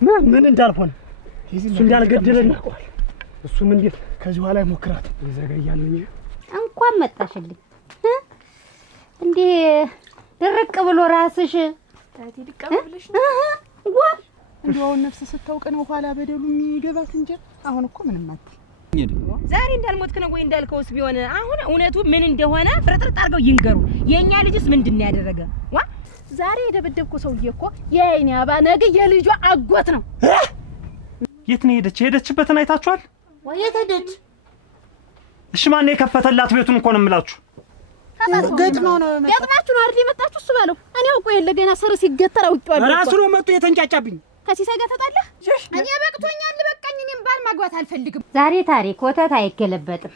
ምን እንዳልሆነ እሱ እንዳልገደለና ቆይ እሱም እንዴት ከዚህ በኋላ ሞክራት ይዘገያል እንጂ እንኳን መጣሽልኝ እንዴ ድርቅ ብሎ ራስሽ ታቲ ድቀብልሽ ዋ እንደው ነፍስ ስታውቅ ነው ኋላ በደሉ የሚገባት እንጂ አሁን እኮ ምንም አትይ ዛሬ እንዳልሞትክ ነው ወይ እንዳልከውስ ቢሆን አሁን እውነቱ ምን እንደሆነ ፍርጥርጥ አድርገው ይንገሩ። የኛ ልጅስ ምንድነው ያደረገ? ዋ ዛሬ የደበደብኩ ሰውዬ እኮ የአይኔ አባ ነገ የልጇ አጎት ነው። የት ነው ሄደችበትን አይታችኋል? ወየት ሄደች? እሺ ማን ነው የከፈተላት ቤቱን እኮ ነው የምላችሁ። ገጥማው ነው ገጥማችሁ ነው አይደል የመጣችሁ? እሱ ባለው እኔ እኮ የለገና ሰር ሲገተር አውቄዋለሁ። ራሱ ነው መጥቶ የተንጫጫብኝ። ከሲሳይ ጋር ተጣላህ? እኔ በቅቶኛል በቃኝ። እኔም ባል ማግባት አልፈልግም። ዛሬ ታሪክ ወተት አይገለበጥም።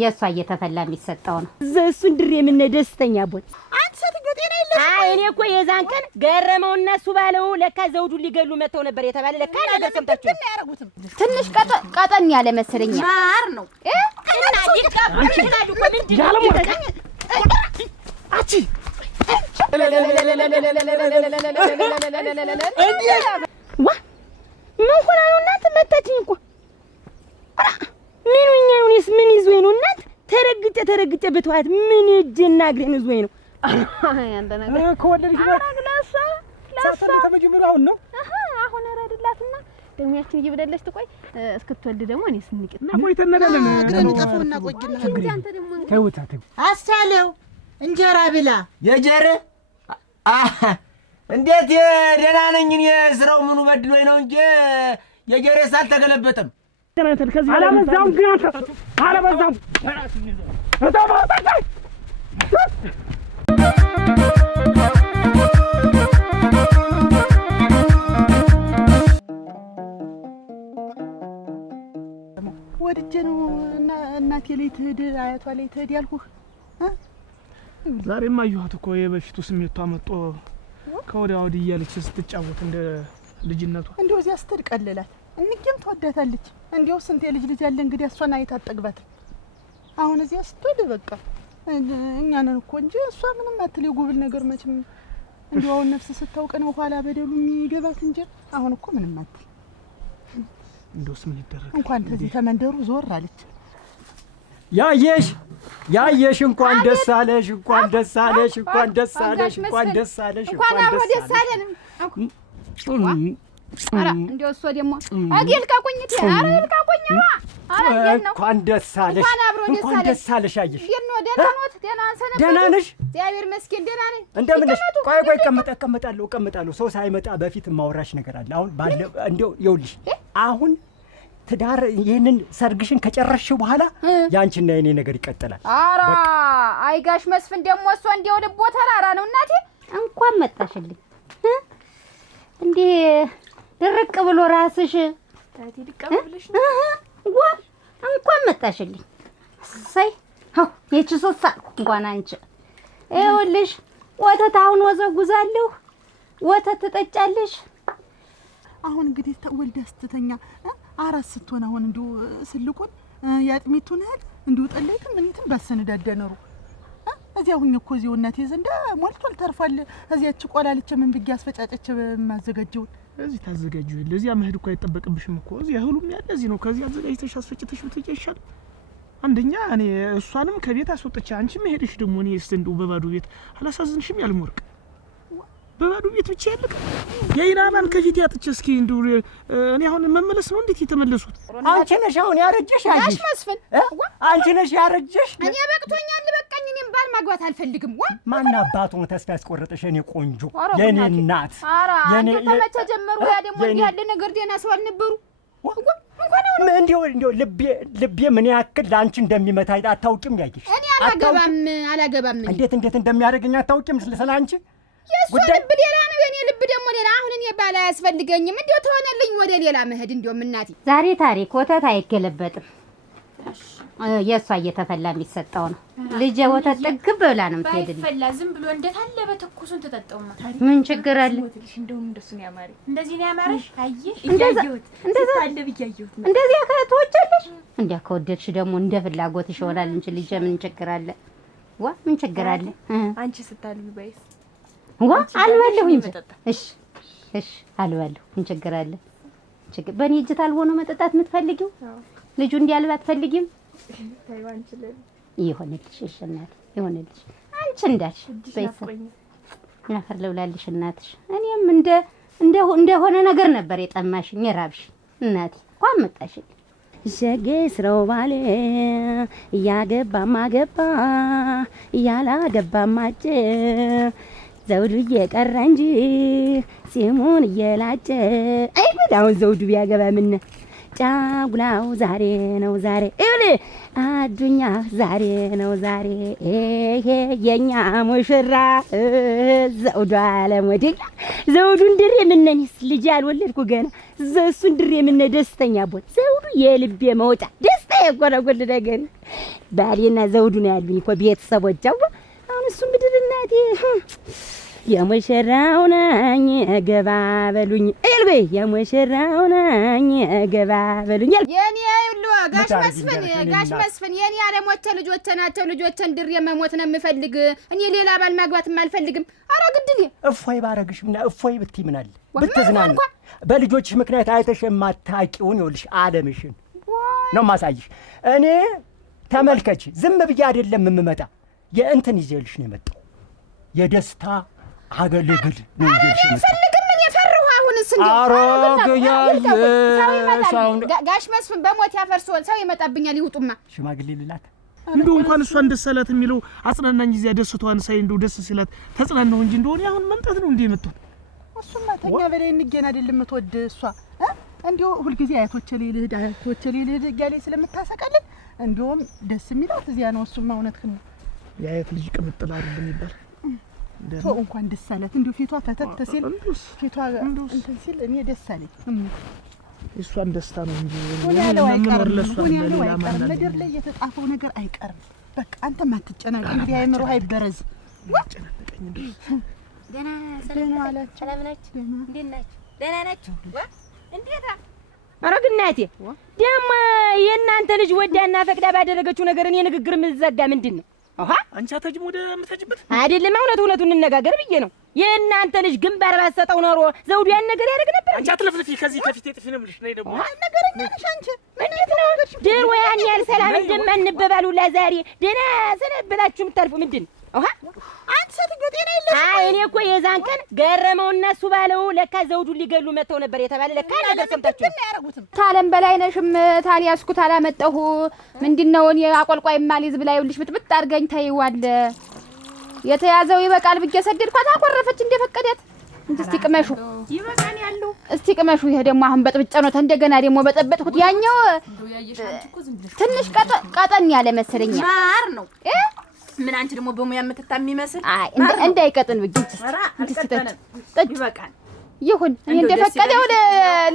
የሷ እየተፈላ የሚሰጠው ነው። እሱን ድሬ ምን ደስተኛ ቦት አንተ ሴትዮ ጤና የለሽ። አይ እኔ እኮ የዛን ቀን ገረመውና እሱ ባለው ለካ ዘውዱን ሊገሉ መተው ነበር የተባለ ለካ ነገር ሰምታችሁ ምን ያረጉትም ትንሽ ቀጠን ያለ መሰለኛ ማር ነው እና ዲቃ ይላሉ እኮ ምንድን አቺ ዋ ምን ሆና ነው እናት መታችኝ እኮ ምን ሆኛ ነው? እኔስ ምን ይዞኝ ነው እናት? ተረግጬ በተዋት ምን እጅና እግሬን ይዞኝ ነው? አንተ ነገር ከወለድሽ ላሳ ተመጀመሪያው አሁን ነው አሁን ረድላትና ደሚያችን እየበደለች ትቆይ እስክትወልድ ደግሞ እኔ ስንቅና ወይ ተነዳለን እግረን ጠፉና ቆይና አንተ ደግሞ ተውታ አስቻለው እንጀራ ብላ የጀረ እንዴት ደህና ነኝ እኔ ስራው ምኑ በድሎኝ ነው እንጂ የጀሬ ሳልተገለበጠም አላበዛም ግን አላበዛም ወድጄ ነው እናቴ ላይ ትሄድ አያቷ ላይ ትሄድ ያልኩህ ዛሬማ አየኋት እኮ የበፊቱ ስሜቷ መጥቶ ከወዲያ ወዲህ እያለች ስትጫወት እንደ ልጅነቷ እንደው እዚያ ስትቀልላት እንግዲህም ትወዳታለች። እንደው ስንት ልጅ ያለ እንግዲህ እሷን አይታጠግባት። አሁን እዚያ ስትወድ በቃ እኛ ነን እኮ እንጂ እሷ ምንም አትል የጉብል ነገር መቼም እንደው አሁን ነፍስ ስታውቅ ነው ኋላ በደሉ የሚገባት እንጂ አሁን እኮ ምንም አትል። እንደውስ ምን ይደረግ እንኳን ተዚህ ተመንደሩ ዞር አለች። ያየሽ እንኳን ደስ አለሽ እንኳን ደስ አለሽ እንኳን ደስ አለሽ እንኳን ደስ አለሽ እንኳን አብሮ ደስ አለን። አራ እንደው እሷ ደግሞ አዲልካ ቆኝት አራ ይልካ ቆኝማ አራ ነው እንኳን ደስ አለሽ እንኳን ደስ አለሽ። አየሽ ነው ደህና ኖት? ደህና አንሰነ ደህና ነሽ? እግዚአብሔር ይመስገን ደህና ነኝ። እንደምን ነሽ? ቆይ እቀመጣለሁ። ሰው ሳይመጣ በፊት ማውራሽ ነገር አለ። አሁን ባለ እንደው ይኸውልሽ አሁን ትዳር ይሄንን ሰርግሽን ከጨረስሽ በኋላ ያንቺና የኔ ነገር ይቀጥላል። አራ አይጋሽ መስፍን ደግሞ እሷ እንደው ልቦ ተራራ ነው እናቴ። እንኳን መጣሽልኝ እንዴ ድርቅ ብሎ ራስሽ ታቲ ድቀብልሽ ዋ እንኳን መጣሽልኝ። ሳይ አው የችሶሳ እንኳን አንቺ ይኸውልሽ ወተት አሁን ወዘጉዛለሁ። ወተት ትጠጫለሽ። አሁን እንግዲህ ተወልዳ ስትተኛ አራስ ስትሆን አሁን እንደው ስልቁን ያጥሚቱን እህል እንደው ጠላይቱን ምንትን ባሰነዳደነሩ እዚያ ሁኝ እኮ እዚያው እናቴ ዘንዳ ሞልቷል ተርፏል። እዚያች ቆላልቼ ምን ብዬ አስፈጫጨች ማዘጋጀው እዚህ ታዘጋጁ። ለዚያ መሄድ እኮ አይጠበቅብሽም እኮ እዚህ እህሉም ያለ እዚህ ነው። ከዚህ አዘጋጅተሽ አስፈጭተሽ ብትጨሻል። አንደኛ እኔ እሷንም ከቤት አስወጥቼ አንቺ መሄድሽ ደግሞ እኔ እንደው በባዶ ቤት አላሳዝንሽም? ያልሞርቅ በባዶ ቤት ብቻ ያለቀ የኢናማን ከፊት ያጥቼ እስኪ እንደው እኔ አሁን መመለስ ነው እንዴት የተመለሱት? አንቺ ነሽ አሁን ያረጀሽ። ያሽ መስፍን አንቺ ነሽ ያረጀሽ። እኔ በቅቶኛል በቃኝ። እኔም ባል ማግባት አልፈልግም። ማን አባቱ ነው ተስፋ ያስቆረጠሽ? የኔ ቆንጆ የኔ እናት የኔ ተመቸ ጀመሩ። ያ ደግሞ እንዲህ ያለ ነገር ደህና ሰው አልነበሩ። እንዲሁ ልቤ ምን ያክል ለአንቺ እንደሚመታ አታውቂም? ያየሽ እኔ አላገባም። እንዴት እንደሚያደርገኝ አታውቂም? ስለ አንቺ የሱ ልብ ሌላ ነው፣ የኔ ልብ ደግሞ ሌላ። አሁን እኔ ባል አያስፈልገኝም። እንዴው ተሆነልኝ ወደ ሌላ መሄድ። እንዴው እናቴ ዛሬ ታሪክ ወተት አይገለበጥም። የሷ እየተፈላ የሚሰጠው ነው። ልጄ ወተት ጥግብ ብላ ነው የምትሄድልኝ። ባይፈላ ዝም ብሎ እንደታለ በተኩሱን ተጠጣውማ ምን ችግር አለ? እንደውም እንደሱ ነው ያማረኝ። እንደዚህ ነው ያማረሽ? አየሽ እያየሁት ታለ ብያየሁት ነው። እንደዚህ ከወደድሽ እንዲያ ከወደድሽ ደግሞ እንደ ፍላጎትሽ ይሆናል እንጂ ልጄ ምን ችግር አለ? ዋ ምን ችግር አለ? አንቺ ስታልቢ ባይስ ዋ አልበለሁኝ እንጂ እሺ እሺ አልባለሁ። ምን ችግር አለ? በእኔ እጅ ታልቦ ነው መጠጣት የምትፈልጊው? ልጁ እንዲያልብ አትፈልጊም? ይሆንልሽ። እሺ እናቴ ይሆንልሽ። አንቺ እንዳልሽ በይሰ ያፈር ለውላልሽ እናትሽ። እኔም እንደሆነ ነገር ነበር የጠማሽኝ የራብሽ እናቴ። እንኳን መጣሽልኝ። ሸጌ ስራው ባሌ እያገባማ ገባ እያላገባማ አጨ ዘውዱ እየቀረ እንጂ ሲሙን እየላጨ አይ በዳውን ዘውዱ ቢያገባ ምን ጫጉላው ዛሬ ነው ዛሬ እብል አዱኛ ዛሬ ነው ዛሬ ይሄ የኛ ሙሽራ ዘውዱ አለሞዲያ ዘውዱን ድሬ ምነኝስ ልጅ አልወለድኩ ገና ዘሱን ድሬ ምነ ደስተኛ ቦት ዘውዱ የልቤ መውጣ ደስታ የቆረቆል ነገር ባሌና ዘውዱ ነው ያሉኝ እኮ ቤተሰቦች አው አሁን እሱ ምድር እናቴ የሙሽራው ነኝ ገባ በሉኝ እልቤ የሙሽራው ነኝ ገባ በሉኝ የኔ ይሉ ጋሽ መስፍን የኔ አለሞተ ልጆች ናቸው። ልጆችን ድሬ መሞት ነው የምፈልግ እኔ ሌላ ባል ማግባትም አልፈልግም። አረ ግድኔ እፎይ ባረግሽምና እፎይ ብትይ ምን አለ ብትዝናኝ በልጆችሽ ምክንያት አይተሽ የማታውቂውን ይኸውልሽ ዓለምሽን ነው ማሳይሽ። እኔ ተመልከች ዝም ብዬ አይደለም የምመጣ የእንትን ይዤልሽ ነው የመጣው የደስታ አገልግል ነው ይዤልሽ ነው ፈልግም ምን የፈርሁ አሁንስ እንዴ ጋሽ መስፍን በሞት ያፈርሰዋል። ሰው ይመጣብኛል ይውጡማ ሽማግሌ ልላት እንደው እንኳን እሷን ደስ አላት የሚለው አጽናናኝ እዚያ ደስቷን ሳይ እንደው ደስ ሲላት ተጽናናው እንጂ እንደው አሁን መምጣት ነው እንዴ የመጣው እሱማ ተኛ በላይ እንገና አይደለም የምትወድ እሷ እንዲሁ ሁልጊዜ አያቶቼ ልሂድ እያለኝ ስለምታሰቀልን እንዲሁም ደስ የሚላት እዚያ ነው። እሱማ እውነትህን ነው። የአያት ልጅ ቅምጥል አይደለም ይባል ሰው እንኳን ደስ አላት እንዲሁ ፊቷ ፈተት ሲል ፊቷ እንትን ሲል እኔ ደስ አለኝ። እሷን ደስታ ነው እንጂ ያለው አይቀርም ምድር ላይ የተጻፈው ነገር አይቀርም። በቃ አንተም አትጨናነቅ እንግዲህ አይምሮህ አይበረዝ። ጨነቀኝ እንዴ ደህና ሰላም አላችሁ? ሰላም ናችሁ? እንዴት ናችሁ? ደህና ናችሁ? እንዴታ ኧረ ግን እናቴ ደግሞ የእናንተ ልጅ ወዳና ፈቅዳ ባደረገችው ነገር እኔ ንግግር የምዘጋ ምንድን ነው? አሃ አንቺ አታጅም ወደ ምታጅበት አይደለም እውነቱን እንነጋገር ብዬ ነው። የእናንተ ልጅ ግንባር ባሰጠው ኖሮ ዘውዱ ያን ነገር ያደርግ ነበር። አንቺ አትለፍልፊ ከዚህ ከፊት የጥፊ ነው ብለሽ ነይ ደግሞ ነገረኛ ነሽ አንቺ። እንዴት ነው ድሮ ያን ያህል ሰላም እንደማንበባሉ ለዛሬ ደህና ሰነበላችሁ የምታልፉ ምንድን ነው? አሃ አንቺ ሴትዮ ጤና የለሽም። አይ እኔ እኮ የዛን ቀን ገረመውና እሱ ባለው ለካ ዘውዱ ሊገሉ መተው ነበር የተባለ ለካ ነገር ሰምታችሁ ታለም በላይ ነሽም ታሊያስኩት አላመጣሁ ምንድነው እኔ አቆልቋይ ማሊዝ ብላ ይውልሽ ብጥብጥ አድርገኝ ታይዋል የተያዘው ይበቃል ብዬ ሰደድኳት አቆረፈች እንደፈቀደት እስቲ ቅመሹ ይበቃን ያለው እስቲ ቅመሹ ይሄ ደግሞ አሁን በጥብጭ ነው እንደገና ደግሞ በጠበጥኩት ያኛው ትንሽ ቀጠን ያለ መሰለኛ ማር ነው ምን አንቺ ደግሞ በሙያ የምትታሚ መስል አይ እንዳይቀጥን ብግጭ ጠጅ ይበቃል ይሁን እኔ እንደፈቀደው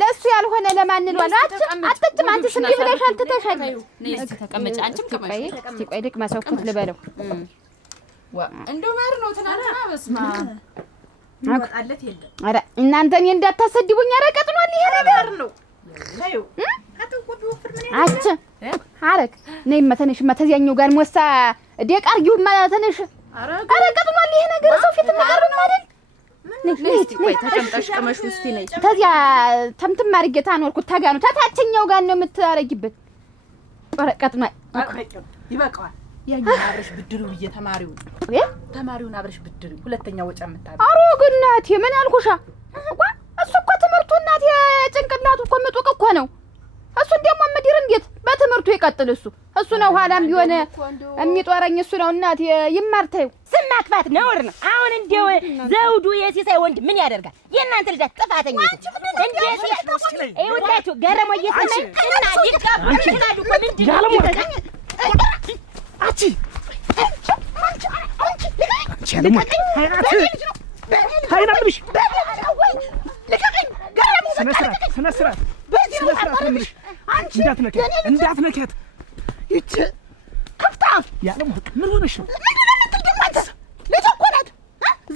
ለሱ ያልሆነ ለማን ነው አጥጥም አንቺ ስንት ብለሻል ትተሻል ነይ ተቀመጭ አንቺም ከመሽ ቆይ ልክ ማሰውኩት ልበለው እንደው ማር ነው ተናና በስማ ወጣለት የለም አረ እናንተ እኔ እንዳታሰድቡኝ አረ ቀጥኗል ይሄ ነገር ነው ታዩ አጥቆ ቢወፍር ምን አጭ አረክ ነይ መተንሽ መተዚያኛው ጋር ሞሳ ደቃርጊው መተንሽ አረ ቀጥኗል ይሄ ነገር ሰው ፊት መቀርም አይደል ነይ ተቀምጠሽ ቀመሽ ውስጥ ነይ ተዚያ ተምትም አርጌ ታኖርኩት ታጋኑ ታታችኛው ጋር ነው የምታረጊበት አረ ቀጥኗል ይበቃዋል ያኛ አብረሽ ብድሩ በየተማሪው ተማሪውን አብረሽ ብድሩ ሁለተኛ ወጫ መጣጣ አሮ ግናቴ ምን አልኩሻ እሱ እኮ ትምህርቱ እናቴ ጭንቅላቱ እኮ ምጡቅ እኮ ነው እሱ ደግሞ ምድር እንዴት በትምህርቱ ይቀጥል እሱ ነው ኋላም ቢሆን የሚጦረኝ እሱ ነው እናቴ ይማርታዩ ስም ማጥፋት ነውር ነው። አሁን እንደው ዘውዱ የሲሳይ ወንድ ምን ያደርጋል? የእናንተ ልጅ ጥፋተኛ እንዴት ይውላችሁ ገረሞ እየሰማኝ እና ይቃብራሉ ምንድን አቺ ቻለሙ ሃይናምሽ ስነ ስርዓት ምንሽ እንዳትነካት ይቺ ከፍታፍ ያለሙ ምን ሆነሽ ነው? ልጅ እኮ ናት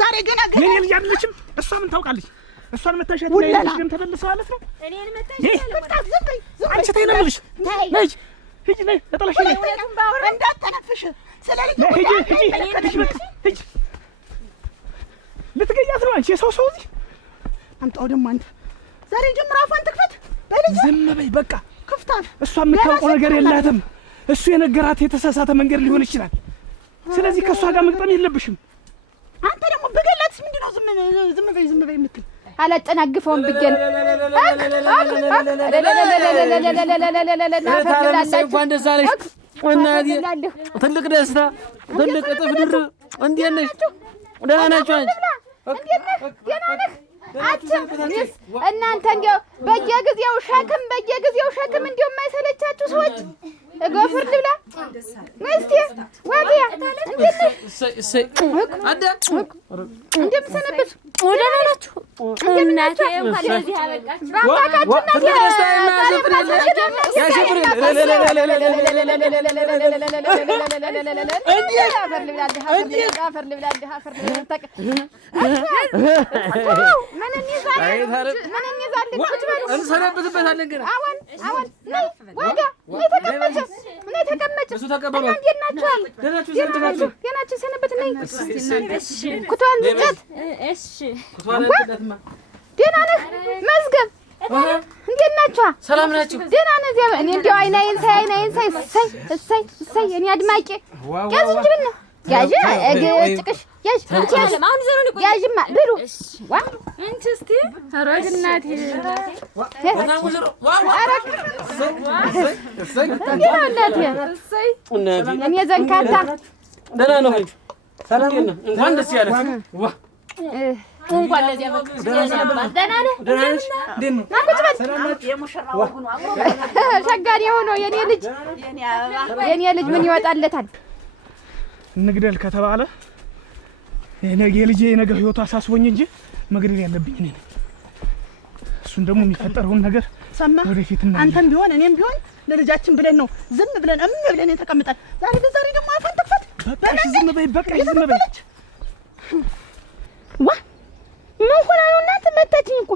ዛሬ ገና የኔ ልጅ አይደለችም። እሷ ምን ታውቃለች? እሷን መታሻት ላይ ልጅም ተበልሰው ማለት ነው። እኔን መታሻት አንቺ ታይናምሽ ነይ ሂጂ ነይ ተጠላሽ ነይ እንዳትተነፍሽ ስለልጅ ሂጂ ልትገያት ነው አንቺ የሰው እዚህ አምጣው ደግሞ አንተ ዛሬ ጀምራ አፏን ትክፈት። በልጅ ዝም በይ በቃ። ክፍታል። እሷ የምታውቀው ነገር የላትም። እሱ የነገራት የተሳሳተ መንገድ ሊሆን ይችላል። ስለዚህ ከእሷ ጋር መግጠም የለብሽም። አንተ ደግሞ በገላትስ ምንድነው ዝም በይ የምትል? አላጨናግፈውም ብዬሽ እንኳን ደስ አለሽ እናቴ። ትልቅ ደስታ፣ ትልቅ እጥፍ ድርብ። እንዴት ነሽ? ደህና ናችሁ? እናንተ እንዲያው በየጊዜው ሸክም እንዲያው የማይሰለቻችሁ ሰዎች እጎፍር ልብላ እስቲ ወዲያ እንዴት ነሽ? እንደምሰነብት ደህና ናችሁ? እናቴ እንኳን ለዚህ አበቃችሁ። እንሰነብትበታለን ገና። አሁን ዋጋ ተቀመጭ። እንዴት ናችሁ? ገናችሁ ሰነበት ነኝ ኩቷን ልጨት ደህና ነህ? መዝገብ እንዴት ናችሁ? ሰላም ናችሁ? ደህና ነህ? እኔ እንዲያው አይናዬን ሳይ እሰይ እኔ አድማቂ ያዝ እንጂ ብና ያዥ ጭቅሽ ያዥ ያዥማ ብሉ ዋ እንቺ እስቲ ኧረ እናቴ እኔ ዘንካታ ደህና ነው። ሰላም ነው። እንኳን ደስ ያለህ። ዋ እንኳን ለዚህ አበቃሽ። ደህና ነህ? እንዴት ነው? ሸጋኔ ሆኖ የኔ ልጅ ምን ይወጣለታል? እንግደል ከተባለ የልጄ የነገ ህይወቱ አሳስቦኝ እንጂ መግደል ያለብኝ እኔ ነኝ። እሱን ደግሞ የሚፈጠረውን ነገር ሰማህ? ወደፊት አንተም ቢሆን እኔም ቢሆን ለልጃችን ብለን ነው ዝም ብለን የተቀመጠን። ዛሬ ደግሞ አፏን ትክፈት። በቃ ዝም በይ በቃ ዝም በይ። ዋ ምን ሆና ነው እናንተ? መታችኝ እኮ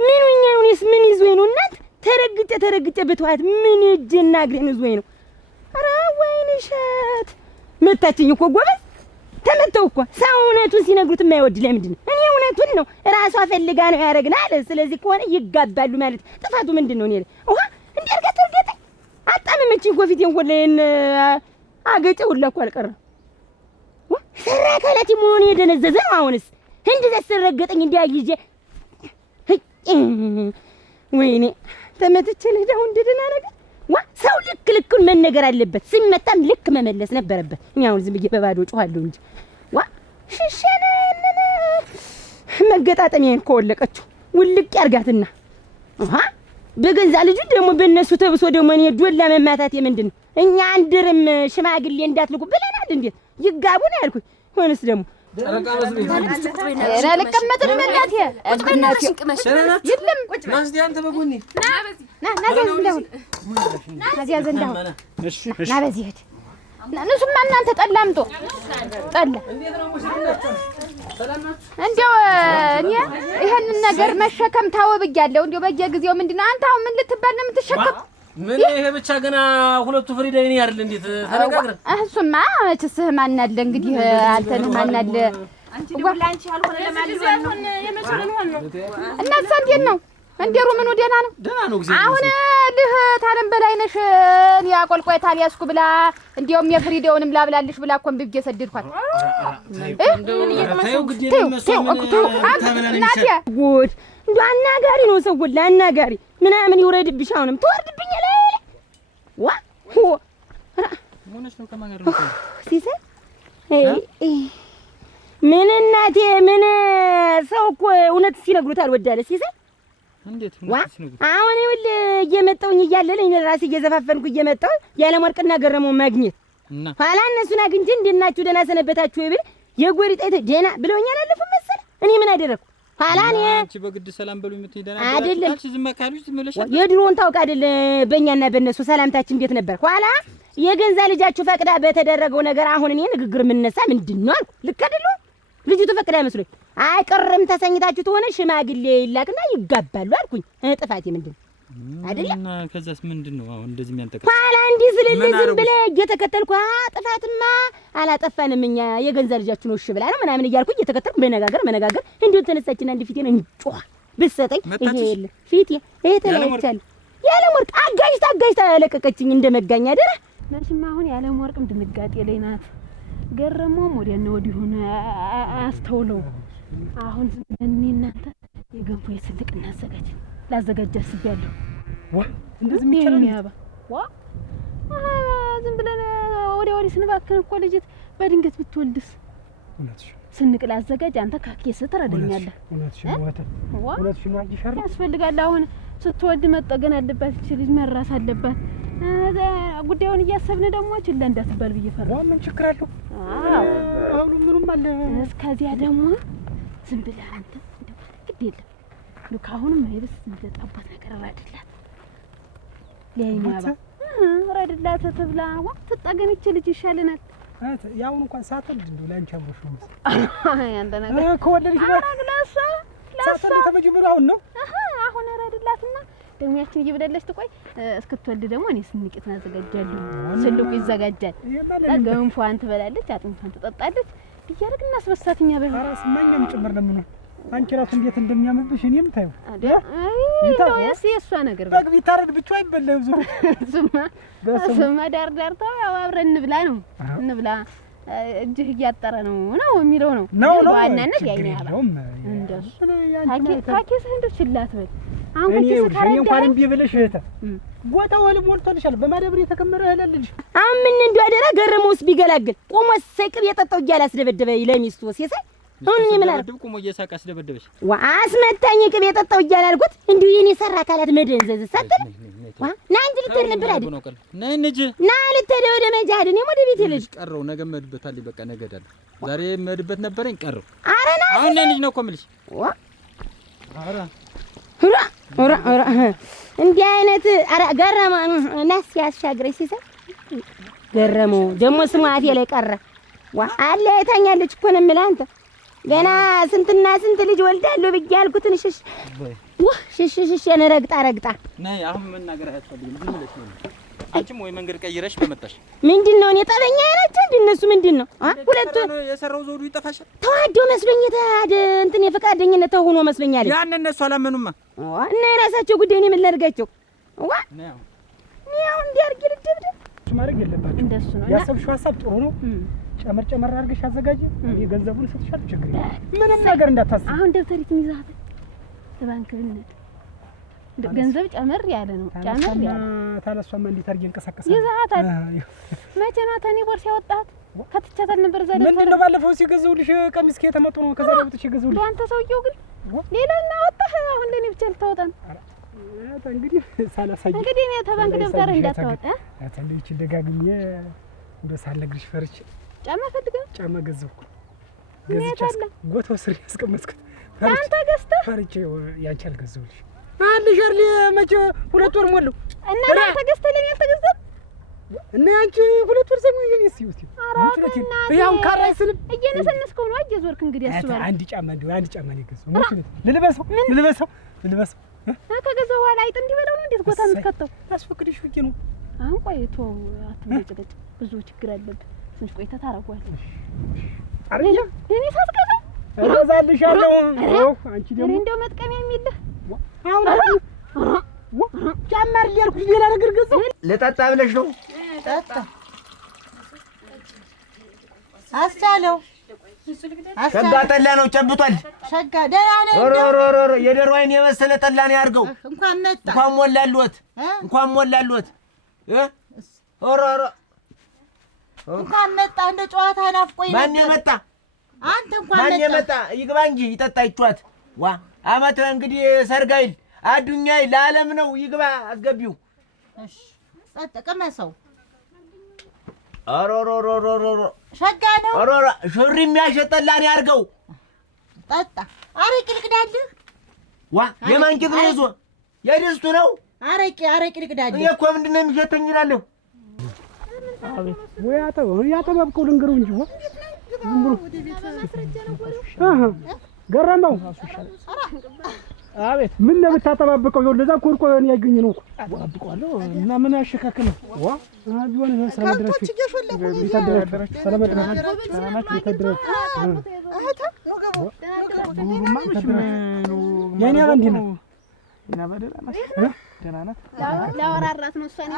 ምን ሆኜ ነው? እኔስ ምን ይዞኝ ነው እናንተ? ተረግጬ በተዋት ምን እጄና እግሬን ይዞኝ ነው? ኧረ ወይኔ እሸት መታችኝ እኮ ጎበዝ። ተመተው እኮ ሰው እውነቱን ሲነግሩት የማይወድ ለምንድን ነው? እኔ እውነቱን ነው ራሷ ፈልጋ ነው ያደረግናል። ስለዚህ ከሆነ ይጋባሉ ማለት ጥፋቱ ምንድን ነው? እኔ ውሃ እንደ እርገጥ አጣመመችኝ እኮ ፊቴን ሁሌን አገጨ ሁላ እኮ አልቀረም። ሰራ ካላት መሆኑ የደነዘዘ ነው። አሁንስ እንደዛ ሲረገጠኝ እንዲያይዤ ወይኔ ተመትቼ ልሄዳው እንደደና ነገር ዋ ሰው ልኩን መነገር አለበት። ሲመጣም ልክ መመለስ ነበረበት። እኛ አሁን ዝም ብዬ በባዶ ጮሃለሁ እንጂ ዋ ሽሸነ መገጣጠሚያን ከወለቀችው ውልቅ ያርጋትና በገዛ ልጁ ደግሞ በእነሱ ተብሶ ደግሞ እኔ ዶላ መማታት የምንድን ነው? እኛ አንድርም ሽማግሌ እንዳትልኩ ብለናል። እንዴት ይጋቡ ነው ያልኩኝ። ሆነስ ደግሞ ለቀመጥን መላቴ እናቴ ይልም ናስቲ አንተ በጎኔ ናዚያ ዘንዳው ና በዚህ ሄድ እነሱማ እናንተ ጠላ አምጦ ጠላ እንዴው እኔ ይሄንን ነገር መሸከም ታወብኛለሁ። እንዴው በየጊዜው ምንድነው አንተ አሁን ምን ልትባል ነው የምትሸከም? ምን ይሄ ብቻ ገና ሁለቱ ፍሪዳ እኔ አይደል እንዴት ተነጋግረን እሱማ መችስ ማን አለ እንግዲህ አንተን ማን አለ አንቺ ላንቺ ያልሆነ ለማለት የመሰለን ሆነ እናሳ እንዴት ነው? እንዴሩ ምኑ ደህና ነው? ደህና ነው ጊዜ አሁን ልህ ታለም በላይነሽ ያቆልቆይ ታሊያስኩ ብላ እንዴውም የፍሪዳውንም ላብላልሽ ብላ እኮ ብዬ ሰደድኳት። ታዩ ግዴ ለመስዋዕት እናቴ ጉድ እንዴ አናጋሪ ነው ሰው ሁሉ አናጋሪ ምናምን ይወረድብሽ። አሁንም ትወርድብኛለህ ዋ ሆ ሆነሽ ነው ከማጋር ነው ሲሰ ምን እናቴ ምን ሰው እኮ እውነት ሲነግሩት አልወዳለ ሲሰ እንዴት ነው አሁን ይኸውልህ እየመጣሁኝ እያለለኝ ራሴ እየዘፋፈንኩ እየመጣሁ ያለማርቅና ገረመው ማግኘት ኋላ እነሱን አግኝቼ እንዴት ናችሁ ደህና ሰነበታችሁ ይብል የጎሪጣይተ ደህና ብለውኛል። አለፈ መሰለ እኔ ምን አደረኩ? ኋላ እኔ አንቺ በግድ ሰላም በሉ የምትይደና አይደለም አንቺ ዝም ካሉሽ ዝም ብለሽ የድሮውን ታውቅ አይደል? በእኛና በእነሱ ሰላምታችን እንዴት ነበር? ኋላ የገንዛ ልጃችሁ ፈቅዳ በተደረገው ነገር አሁን እኔ ንግግር የምነሳ ምንድነው አልኩ። ልክ አይደለም ልጅቱ ፈቅዳ መስሎኝ አይቀርም ተሰኝታችሁ ተሆነ ሽማግሌ ይላክና ይጋባሉ አልኩኝ። ጥፋቴ ምንድነው? አይደለ? እና ከዛስ ምንድነው አሁን እንደዚህ የሚያንተከ ኋላ እንዲህ ስለልህ ዝም ብለህ እየተከተልኩ ጥፋትማ አላጠፋንም እኛ የገንዛ ልጃችሁ ነው እሺ ብላ ነው ምናምን እያልኩ እየተከተልኩ መነጋገር እንዲሁ ተነሳችና እንዲህ ፊቴን እንጮህ ብትሰጠኝ ይሄ የለ ፊቴ ይሄ ተለያይቻለሁ። ያለም ወርቅ አጋጅታ ያለቀቀችኝ እንደመጋኛ አይደለ? መቼም አሁን ያለም ወርቅም ድንጋጤ ላይ ናት። ገረመውም ወዲያና ወዲሁን አስተውለው አሁን ዝም ብለን እኔ እናንተ የገንፎ የስልቅ እናዘጋጅ ላዘጋጅ አስቤያለሁ። እንደዚህ የሚቻለው ዝም ብለን ወዲያ ስንባክን እኮ ልጅት በድንገት ብትወልድስ? ስንቅ ላዘጋጅ አንተ ካኬስ ትረዳኛለህ። እውነትሽን ነው አጅሻር ያስፈልጋል። አሁን ስትወልድ መጠገን አለባት እቺ ልጅ መራስ አለባት። ጉዳዩን እያሰብን ደግሞ ችላ እንዳትባል ብዬ ፈራሁ። ምን ችግር አለው? አሁን ምንም አለ። እስከዚያ ደግሞ ዝም ብለህ አንተ ግድ የለም ካሁንም ማይበስ እንደጣባት ነገር ረድላት ለይማባ ረድላት ተብላ ትጠገን እቺ ልጅ ይሻለናል። ያውን እንኳን ሳትወልድ እንደው ላንቺ አብሮሽ ነው አንተ ነገር ከወለድሽ ላሳ ተመጀመሪያው አሁን ነው። አሁን ረድላትና ደግሞ ያችን እየበደለች ትቆይ እስክትወልድ ደግሞ እኔ ስንቂት አዘጋጃለሁ። ስልቁ ይዘጋጃል። ገንፎን ትበላለች፣ አጥንቷን ትጠጣለች። እያደረግን እናስበሳትኛ በራስ ማኛም ጭምር ነው ምን አንቺ ራስ እንዴት እንደሚያምብሽ እኔም ታዩ ይታው የሷ ነገር በግ ቢታረድ ብቻ አይበላም። ስማ ዳርዳርታው ያው አብረን እንብላ ነው እንብላ እጅህ እያጠረ ነው የሚለው ነው። ዋናነት ያይና ያባ እንደሱ ታኪስ እንደ ችላት በል አሁን ከኪስ ታረዳ እንኳን እምቢ ብለሽ እህተ ጎታው ወል ሞልቶልሻል። በማደብር የተከመረ እህልልሽ አሁን ምን እንዲሁ አደራ ገረመውስ ቢገላግል ቆሞ ሰቅብ የጠጣው እያላስደበደበ ለሚስቱ ሲሳይ አሁን ምን አለ ቆሞ እየሳቀ አስደበደበሽ አስመታኝ ቅቤ የጠጣው እያላልኩት እንዲሁ የኔ ሰራ አካላት መደንዘዝ ሰጥል ና እንጂ ልትሄድ ነበር አይደል? ነይ እንጂ ና ልትሄድ ወደ መጃድ እኔ ወደ ቤት ልጅ ቀረው ነገ መድበታል። በቃ ነገ ዳል ዛሬ መድበት ነበረኝ ቀረው። ኧረ ና አሁን ነይ ልጅ ነው እኮ የምልሽ። ኧረ እንዲህ አይነት ኧረ ገረመው ናስ ያሻግረኝ ሲሳይ ገረመው ደግሞ ስሙ አፌ ላይ ቀረ። አለ የታኛለች እኮ ነው የምልህ አንተ ገና ስንትና ስንት ልጅ ወልዳለሁ ብዬ ያልኩትን ሽሽ ረግጣ ነይ አሁን መናገር አያስፈልግም። ዝም ብለሽ ነው አንቺም ወይ መንገድ ቀይረሽ በመጣሽ ምንድነው? እኔ ጠበኛ አይናቸው እንዴ እነሱ ምንድነው? ሁለቱ የሰራው ዘውዱ ይጠፋሻል። ተዋዶ መስሎኝ እንትን የፈቃደኝነት ተሆኖ መስሎኛል። ያን እነሱ አላመኑማ እና የራሳቸው ጉዳይ ነው። ምን ላድርጋቸው? ያው እንዲያርግ ልደብደ ማድረግ የለባችሁ። እንደሱ ነው ያሰብሽው ሀሳብ ጥሩ ነው። ጨመር አድርገሽ አዘጋጅ። የገንዘቡን ስትሻል ችግር ምንም ነገር እንዳታስብ። አሁን ደብተሪት ይዛት ባንክ ብንሄድ ገንዘብ ጨመር ያለ ነው። ጨመር ያለ ታለሷማ እንዴት አድርጌ እንቀሳቀሳለሁ? ይዛታል። መቼ ነው ተኔ ቦርሳ ያወጣት? ከትቻታል ነበር ዛሬ። ምንድነው ባለፈው ሲገዙልሽ ቀሚስ ከየተመጡ ነው ከዛሬ ወጥቼ ገዙልሽ። አንተ ሰውዬው ግን ሌላና ወጣህ። አሁን ለኔ ብቻ ልታወጣን እንግዲህ ሳላሳይ እንግዲህ እኔ ተባንክ ደብተር እንዳታወጣ አታለች ደጋግሜ እንደ ሳለግርሽ ፈርቼ ጫማ ፈልገህ ጫማ ገዘብኩ። ገዝቻስ ጎተው ስር ያስቀመጥኩት አንተ ገዝተህ ፈርቼ ያንቺ አልገዘውልሽ አልሽ አይደል? መቼ 2 ወር ሞላው እና አንተ ገዝተህ ለኔ አልተገዛም እና ያንቺ 2 ወር ዘመን የኔስ ይውት ያው ካራይ ስልም እየነሰነስከው ነው እየዞርክ እንግዲህ አስባለሁ። አንድ ጫማ ነው የገዛው። ልልበሰው ከገዛው በኋላ አይጥ እንዲበላው ነው እንዴት ጎታ የምትከተው? ታስፈቅድሽ ፍቄ ነው። አሁን ቆይቶ አትመጭቀጭ ብዙ ችግር አለብህ። ትንሽ ቆይታ ታረጋለህ። አረኛ እኔ ሳትገዛ እገዛልሻለሁ። አንቺ ደግሞ እንደው መጥቀም የሚልህ አሁን ጨመር ሊያልኩሽ ሌላ ነገር ገዛው። ለጠጣ ብለሽ ነው? ጠጣ አስቻለው ሸጋ ጠላ ነው ጨብጧል። ሸጋ ደህና ነኝ። ኦሮሮሮሮ የደሮ አይን የመሰለ ጠላ ነው ያርገው። እንኳን መጣ እንኳን ሞላልዎት ኦሮሮ እንኳን መጣ። እንደ ጨዋታ ናፍቆኝ ነበር። ማን የመጣ? አንተ እንኳን መጣ። ማን የመጣ? ይግባ እንጂ ይጠጣ ይጫወት። አመት እንግዲህ ሰርጋይል አዱኛይ ለዓለም ነው። ይግባ አስገቢው። እሺ ቀመሰው። ኦሮሮሮሮሮ ሸጋ ነው። ኦሮሮ ሹሪ የሚያሸጠላ ነው ያርገው። ጠጣ። አረቄ ልቅዳልህ። የማን ቂጥ ነው ይዞ? የድስቱ ነው። አረቄ ልቅዳልህ። እኔ እኮ ምንድን ነው የሚሸተኝ እላለሁ። አቤት ወይ ያጠባብቀው ልንገረው እንጂ ዝም ብሎ ገረመው። አቤት ምን ነው የምታጠባብቀው? ይኸውልህ እዛ ኮርኮ ነው ያገኘ ነው እኮ አጠባብቀዋለሁ እና ምን አሸካክም ዋ ቢሆን ሰለመድረሽ ቢታደረሽ ሰለመድረሽ ሰላማት ቢታደረሽ የኔ አንድ ነው እና በደህና ደህና ናት። ላወራራት ነው እሷን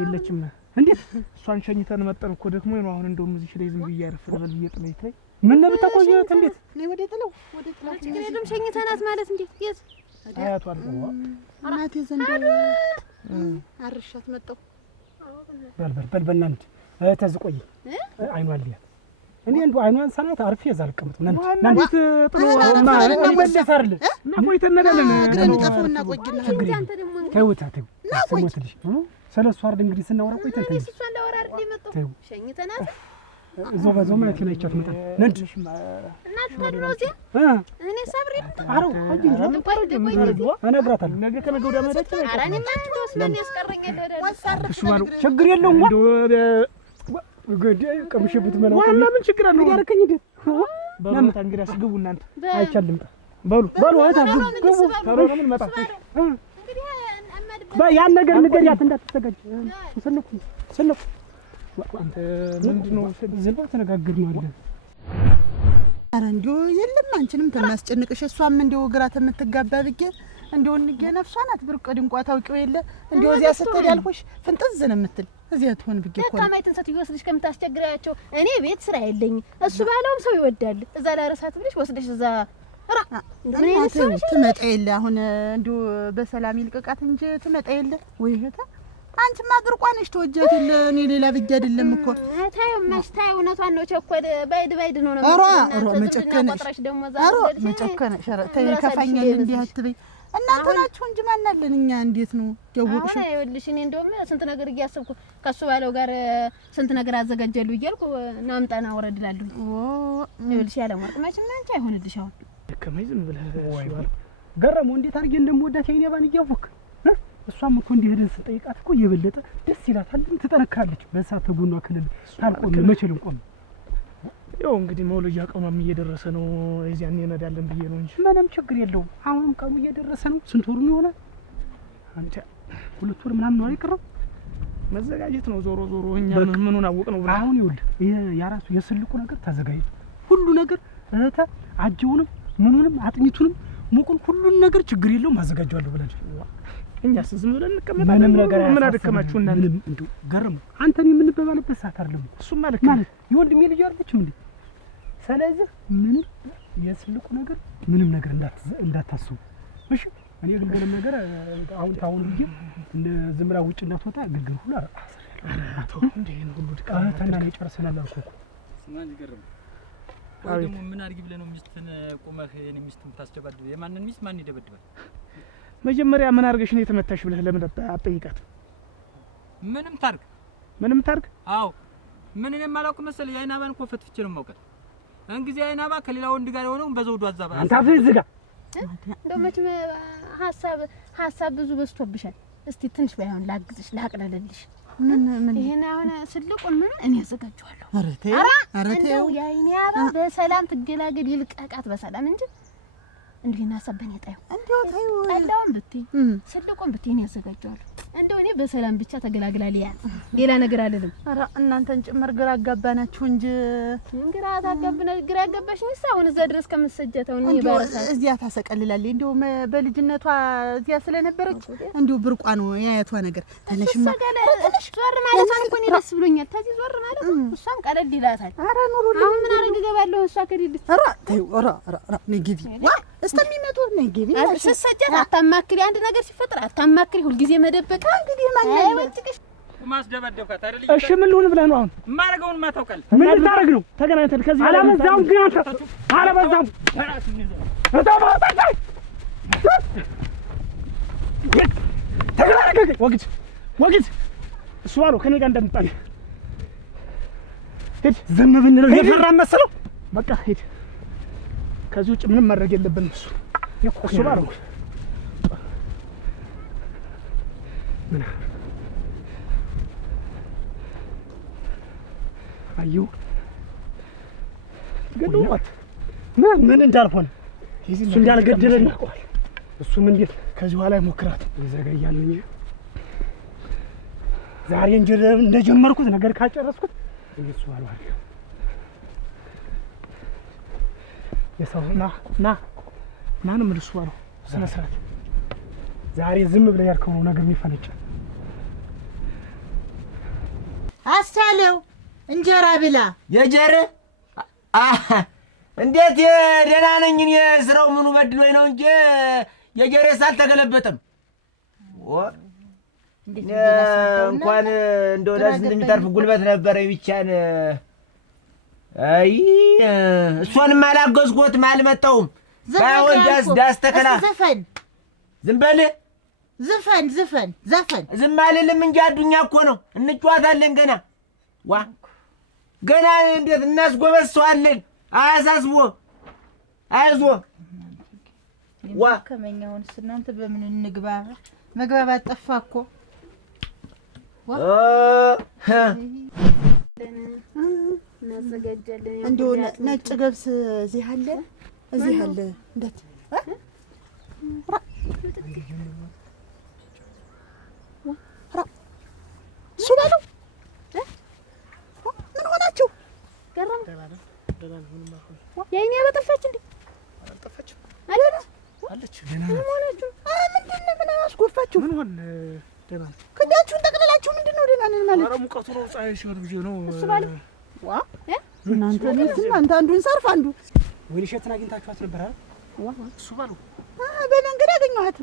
የለችም እንዴት እሷን ሸኝተን መጠን እኮ ደግሞ ነው አሁን እንደውም እዚህ ላይ ዝም ብዬ አረፍ ልበል ብዬ ጥለኝ ተይ ምን ነው ብታቆየት እንዴት ነይ ወደ ጥለው ችግርም ሸኝተናት ማለት እንዴት የት አያቷ አልቆ እናቴ ዘንድ አርሻት መጣሁ በል አንድ ተዝቆይ አይኗን ሊያ እኔ እንደው አይኗን ሰናት አርፌ እዛ አልቀመጥ ናንዲት ጥሎ ማለት መለስ አይደል እና ቆይተ እንሄዳለን እግረን ጠፋውና ቆይና ተውታ ሰሞትልሽ ስለሱ አይደል እንግዲህ ስናወራ ቆይተን ተይ እሷ እንዳወራ አይደል የመጣው ሸኝተናት እዛው በዛው ማለት ይላይቻት መጣ ነድ እናት ነው እዚህ እኔ ሰብሪ አረው አጂ እነግራታለሁ ነገ ከነገ ወዲያ መጣች ኧረ እኔማ እንደው ስለኔ ያስቀረኛል ወደ እሱ ባለው ችግር የለውም እንግዲህ ቀምሽብት መላው ዋና ምን ችግር አለው ያረከኝ እንዴ በመጣ እንግዲህ አስገቡ እናንተ አይቻልም በሉ አይታችሁ ገቡ ታሮ ምን መጣ እንግዲህ ያን ነገር ንገሪያት እንዳትዘጋጅ ሰነኩ አንተ ምንድነው ዝም ብለህ ተነጋገርን አለ ኧረ እንደው የለም አንቺንም ተማስጨንቅሽ እሷም እንደው ግራ ተምትጋባ ብዬ እንደው እንገ ነፍሷ ናት ብርቅ ድንቋ ታውቂው የለ እንደው እዚያ ስትል ያልኩሽ ፍንጥዝ ነው የምትል እዚያ ትሆን ብዬ እኮ ከማይተን ሰት ይወስድሽ ከምታስቸግራቸው እኔ ቤት ስራ የለኝ እሱ ባለውም ሰው ይወዳል እዛ ላረሳት ብለሽ ወስደሽ እዛ ትመጣ የለ አሁን እንደው በሰላም ይልቀቃት እንጂ ትመጣ የለ ወይ እህታ አንቺማ ድርቋንሽ ተወጃት የለ እኔ ሌላ ብቻ አይደለም እኮ ታዩ መስታዩ እውነቷን ነው ቸኮል ባይድ ነው ነው መጨከነ ተይ ከፋኛል እንዲህ አትበይ እናንተ ናችሁ እንጂ ማን አለን እኛ እንዴት ነው ያወቅሽ ይኸውልሽ እኔ እንደውም ስንት ነገር እያሰብኩ ከሱ ባለው ጋር ስንት ነገር አዘጋጀሉ እያልኩ ናምጣና ወረድላለሁ ይኸውልሽ ያለ ወርቅ መቼም አንቺ አይሆንልሽ አሁን ከመይ ዝም ብለህ ገረመው እንዴት አድርጌ እንደምወዳት የኔባን እያወቅ እሷም እኮ እንዲህ ሄደን ስጠይቃት እኮ የበለጠ ደስ ይላታል ትጠነክራለች በእሳት ጎኗ ክልል ታልቆም መቼል እንቆም ያው እንግዲህ መውለጃ ቀኗም እየደረሰ ነው እዚያን እንሄዳለን ብዬ ነው እንጂ ምንም ችግር የለውም አሁንም ቀኑ እየደረሰ ነው ስንት ወር ነው ይሆናል አንተ 2 ወር ምናምን ነው አይቀርም መዘጋጀት ነው ዞሮ እኛ ምኑን አወቅ ነው ብላ አሁን ይኸውልህ ያራሱ የስልቁ ነገር ተዘጋጅ ሁሉ ነገር እህተ አጅውንም ምኑንም አጥሚቱንም ሙቁን ሁሉን ነገር ችግር የለውም አዘጋጃለሁ ብለሽ እኛስ ዝም ብለን እንቀመጣለን ምን አደከማችሁ እናንተ እንደው ገረሙ አንተን የምንበባልበት ሰዓት አይደለም እሱም ማለት ይወንድሜ ልጅ አይደለችም እንዴ ስለዚህ ምንም የስልቁ ነገር ምንም ነገር እንዳታስቡ እሺ እኔ ግን ምንም ነገር አሁን ታውን ልጅ ዝም ብላ ውጭ እንዳትወጣ ግግር ሁሉ አታው እንዴ ነው ሁሉ ድቃ ተናነ ጨርሰናል አልኩ እኮ ስማኝ ገረሙ ወይ ደግሞ ምን አድርጊ ብለህ ነው ሚስትን ቆመህ የኔ ሚስትን ታስደባድብ የማንን ሚስት ማን ይደበድባል መጀመሪያ ምን አርገሽ ነው የተመታሽ ብለህ ለምን አትጠይቃት ምንም ታርግ አዎ ምን እኔ ማላውቅ መሰለኝ አይናባን እኮ ፈትፍቼ ነው የማውቀው እንግዲህ አይናባ ከሌላ ወንድ ጋር የሆነው በዘውዱ አዛባ አንተ አፍ ዝጋ እንደውም ሐሳብ ብዙ በዝቶብሻል እስቲ ትንሽ ባይሆን ላግዝሽ ላቅለልልሽ ምን ይሄን አሁን ስልቁን ምን እኔ አዘጋጀዋለሁ ኧረ ተው ያይኒያባ በሰላም ትገላገል ይልቀቃት በሰላም እንጂ እንዴ እናሰበን ይጣዩ እንዴ ታዩ ጠላውን ብትይ ስልቁን ብትይ እኔ አዘጋጀዋለሁ እንደው እኔ በሰላም ብቻ ተገላግላልያ ሌላ ነገር አይደለም ኧረ እናንተን ጭምር ግራ አጋባናችሁ እንጂ ግራ አጋባሽኝስ አሁን እዛ ድረስ ከምትሰጀተው እኔ ባረሳ እዚያ ታሰቀልላለች እንደው በልጅነቷ እዚያ ስለነበረች እንደው ብርቋ ነው ያያቷ ነገር ተነሽማ ዞር ማለት እኮ ነው ደስ ብሎኛል ታዚህ ዞር ማለት እሷም ቀለል ይላታል ኧረ ኑሩ አሁን ምን አረግ ገባለሁ እሷ ከዲድ ኧረ ተይው ኧረ ነግቢ እስከሚመጡ ነግቢ ስሰጀት አታማክሪ አንድ ነገር ሲፈጠር አታማክሪ ሁሉ ጊዜ መደበቅ እንግዲህ ማን አይወጭሽ ማስደበደብካት አይደል እሺ ምን ልሁን ብለህ ነው አሁን ማረጋውን ማታውቃል ምን ልታረግ ነው ተገናኝተን ከዚህ አላበዛውም ግን አንተ አላበዛውም ተገናኘን ወግድ እሱ አለው ከኔ ጋር እንደምጣል ሂድ ዝም ብንለው የፈራን መሰለው በቃ ሂድ ከዚህ ውጭ ምንም ማድረግ የለብንም እሱ ባለው ምን አዩ ገዶት ምን እንዳልሆነ እሱ እንዳልገደለኝ አውቀዋል። እሱም እንዴት ከዚህ በኋላ ይሞክራት ይዘገያል እንጂ ዛሬ እንጂ እንደጀመርኩት ነገር ካጨረስኩት እሱ አልዋል የሰው ና ነው ምን እሱ አለው ስነ ስርዓት ዛሬ ዝም ብለህ ያልከው ነው ነገር የሚፈነጭ አስቻለው እንጀራ ብላ የጀረ እንዴት ደህና ነኝ እኔ ስራው ምኑ በድሎኝ ነው እንጂ የጀሬ ሳልተገለበጠም እንኳን እንደው ለስንት የሚተርፍ ጉልበት ነበረ ብቻን አይ እሷንም አላገዝኩትም አልመጣሁም ባይሆን ዳስ ተከላ ዘፈን ዝም በል ዘፈን ዝም አልልም እንጂ አዱኛ እኮ ነው እንጫወታለን ገና ዋ ገና እንዴት እናስጎበሰዋለን አያሳስቦ አይዞ ዋ ከመኛውን እናንተ በምን እንግባባ መግባባት ጠፋ እኮ እንደው ነጭ ገብስ እዚህ አለ እንዴት እሱ ባለው ምን ሆናችሁ? ገረም የእኔ በጠፋች እንዴ? አልጠፋችም አይደል? አለች። ምን ሆናችሁ? ምንድን ነው ምን አስጎፋችሁ? ምን ሆነ? ደህና ነው። ክንዳችሁን ጠቅልላችሁ ምንድን ነው ደህና ነን ማለት? ኧረ ሙቀቱ ነው ፀሐይ ሲሆን ብዬ ነው። እሱ ባለ ዋ እናንተ አንዱን ሰርፍ አንዱ ወይን እሸትን አግኝታችኋት ነበር አይደል? እሱ ባለው በመንገድ አገኘኋት።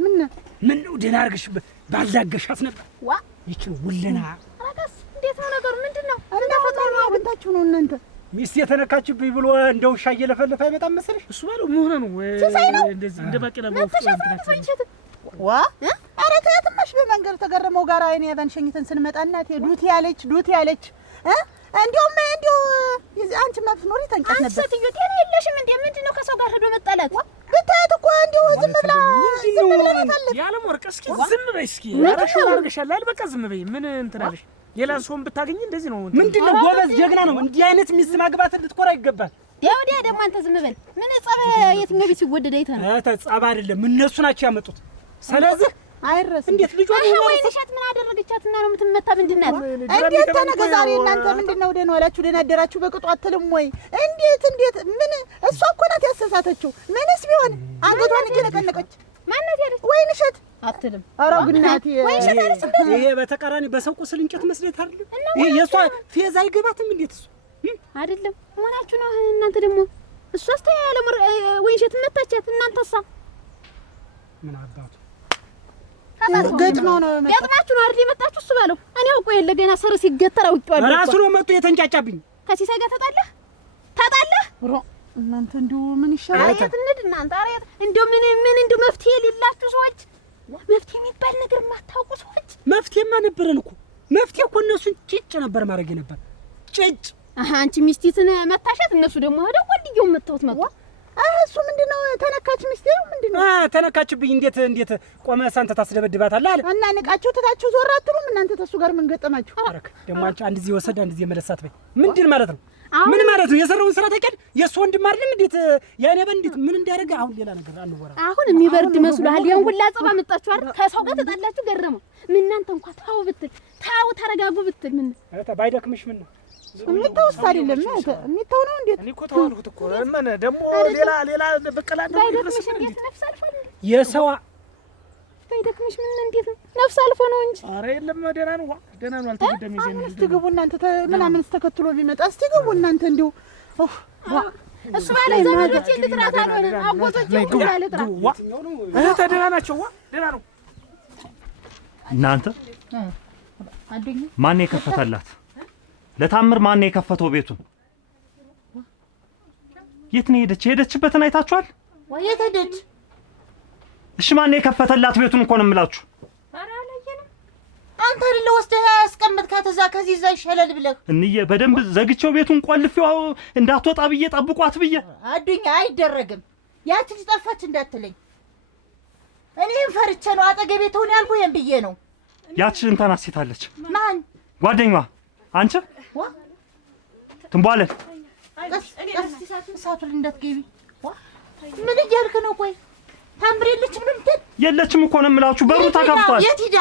ምን ነው ደህና አድርገሽ ባልዳገሻት ነበር? ዋ ይችን ውለና አራጋስ እንዴት ነው ነገሩ? ምንድነው? እንደፈጠሩ አግኝታችሁ ነው እናንተ ሚስት የተነካችብኝ ብሎ እንደ ውሻ እየለፈለፈ አይመጣም መሰለሽ? እሱ ባለው ምን ሆነ ነው እንደዚህ እንደ ባቄላ ዋ ኧረ ተያትማሽ በመንገድ ተገረመው ጋር እኔ ባንሸኝተን ስንመጣ እናቴ ዱት ያለች እንዲያውም አንቺ ማብስኖሪ ተንቀስ ነበር። አንቺ ሴትዮ ጤና የለሽም እንዴ? ምንድነው ከሰው ጋር ሄዶ መጣላት? ብታያት እኮ እንዲያው ዝም ብላ ታለች። ያለም ወርቅ እስኪ ዝም በይ እስኪ። ኧረ ሹ አድርገሻል አይደል? በቃ ዝም በይ። ምን እንትን አለሽ? ሌላ ሰውን ብታገኝ እንደዚህ ነው። ምንድነው ጎበዝ ጀግና ነው። እንዲህ አይነት ሚስት ማግባት እንድትኮራ ይገባል። ወዲያ ደግሞ አንተ ዝም በል። ምን ጸብ የትኛው ቤት ሲወደድ አይተህ ነው? ጸብ አይደለም እነሱ ናቸው ያመጡት። ስለዚህ አይረስ እንዴት ልጇ ነው ወይ እሸት ምን አደረገቻትና ነው የምትመታ? ምንድናት? እንዴት ተነገ ዛሬ እናንተ ምንድነው ደህና ዋላችሁ ደህና አደራችሁ በቅጡ አትልም ወይ? እንዴት ምን እሷ እኮ ናት ያሰሳተችው። ምንስ ቢሆን አንገቷን እየነቀነቀች ማንነት ያለች ወይን እሸት አትልም። ኧረ ግናቴ ወይ እሸት አለች። ይሄ በተቃራኒ በሰው ቁስል እንጨት መስለት አይደለም። ይሄ የሷ ፌዝ አይገባትም። እንዴት እሱ አይደለም ማናችሁ ነው እናንተ ደግሞ እሷስ ታያለ ወይ እሸት መታቻት እናንተሳ ምን አባቱ ገጥሞ ነው ገጥማችሁ ነው አይደል የመጣችሁ? እሱ ባለው እኔ አውቀው የለ ገና ሰር ሲገተር አውቄዋለሁ። ራሱ ነው መጥቶ የተንጫጫብኝ። ከሲሳይ ጋር ተጣላህ እናንተ እንደው ምን ይሻላል? አሬት እንድ እናንተ አሬት እንደው ምን እንደው መፍትሄ የሌላችሁ ሰዎች፣ መፍትሄ የሚባል ነገር የማታውቁ ሰዎች። መፍትሄማ ነበረን እኮ መፍትሄ እኮ እነሱን ጭጭ ነበር ማድረግ ነበር። ጭጭ አንቺ ሚስቲትን መታሻት፣ እነሱ ደግሞ ሄደው ወንድየው መታውት መጣ። እሱ ምንድነው ተነካች? ሚስቴ ነው ምንድነው? ተነካችብኝ። እንዴት ቆመህ አንተ ታስደበድባታለህ አለ እና ንቃችሁ ትታችሁ ዞር አትሉም እናንተ? ተሱ ጋር ምን ገጠማችሁ? አረክ ደግሞ አንቺ አንድ ጊዜ ወሰድ አንድ ጊዜ መለሳት በይ። ምንድን ማለት ነው? ምን ማለት ነው? የሰራውን ስራ ታውቂያለሽ? የእሱ ወንድም አይደለም እንዴት ያኔ በእንዴት ምን እንዳደረገ አሁን ሌላ ነገር አንወራ። አሁን የሚበርድ መስሎሃል? ያን ሁላ ጸባ መጣችሁ አይደል? ከሰው ጋር ተጣላችሁ ገረመው። ምን እናንተ እንኳን ታው ብትል ታው ተረጋጉ ብትል ምን ባይደክምሽ ምን ነው የሚተውስ አይደለም የሚተው ነው። እንዴት እኔ እኮ ተዋልኩት እኮ ምን ደግሞ ሌላ በቀላ ነው ባይደክምሽ እንዴት ነፍስ አልፏል? የሰው ባይደክምሽ ምን እንዴት ነፍስ አልፎ ነው እንጂ። ኧረ የለም ደህና ነው አልተገደም። ይዘን እስቲ ግቡ እናንተ ምናምን ተከትሎ ቢመጣ እስቲ ግቡ እናንተ እንዲሁ እሱ ባለ ዘመዶች ልጥራት አልሆነ አጎቶች ይላል ጥራት እህት ደህና ናቸው። ደህና ነው። እናንተ ማን የከፈተላት? ለታምር ማን የከፈተው ቤቱን? የት ነው ሄደችበትን አይታችኋል? ወየት ሄደች? እሺ ማን የከፈተላት ቤቱን እኮ ነው የምላችሁ። ኧረ አላየንም። አንተ አይደለ ወስደህ ያስቀመጥካት እዛ ከዚህ እዛ ይሻላል ብለህ እንዬ በደንብ ዘግቼው ቤቱን ቆልፌው እንዳትወጣ ብዬ ጠብቋት ብዬ። አዱኛ አይደረግም። ያቺ ጠፋች እንዳትለኝ። እኔም ፈርቼ ነው አጠገቤ ትሆን ያልኩ የም ብዬ ነው። ያቺ እንትና ሴታለች ማን ጓደኛዋ አንቺ ትንቧለን እሳቱን እንዳትገቢ ምን እያልክ ነው? ቆይ ታምር የለችም ነው የምትል? የለችም እኮ ነው የምላችሁ። በሩ ተከፍቷል። የት ሂዳ?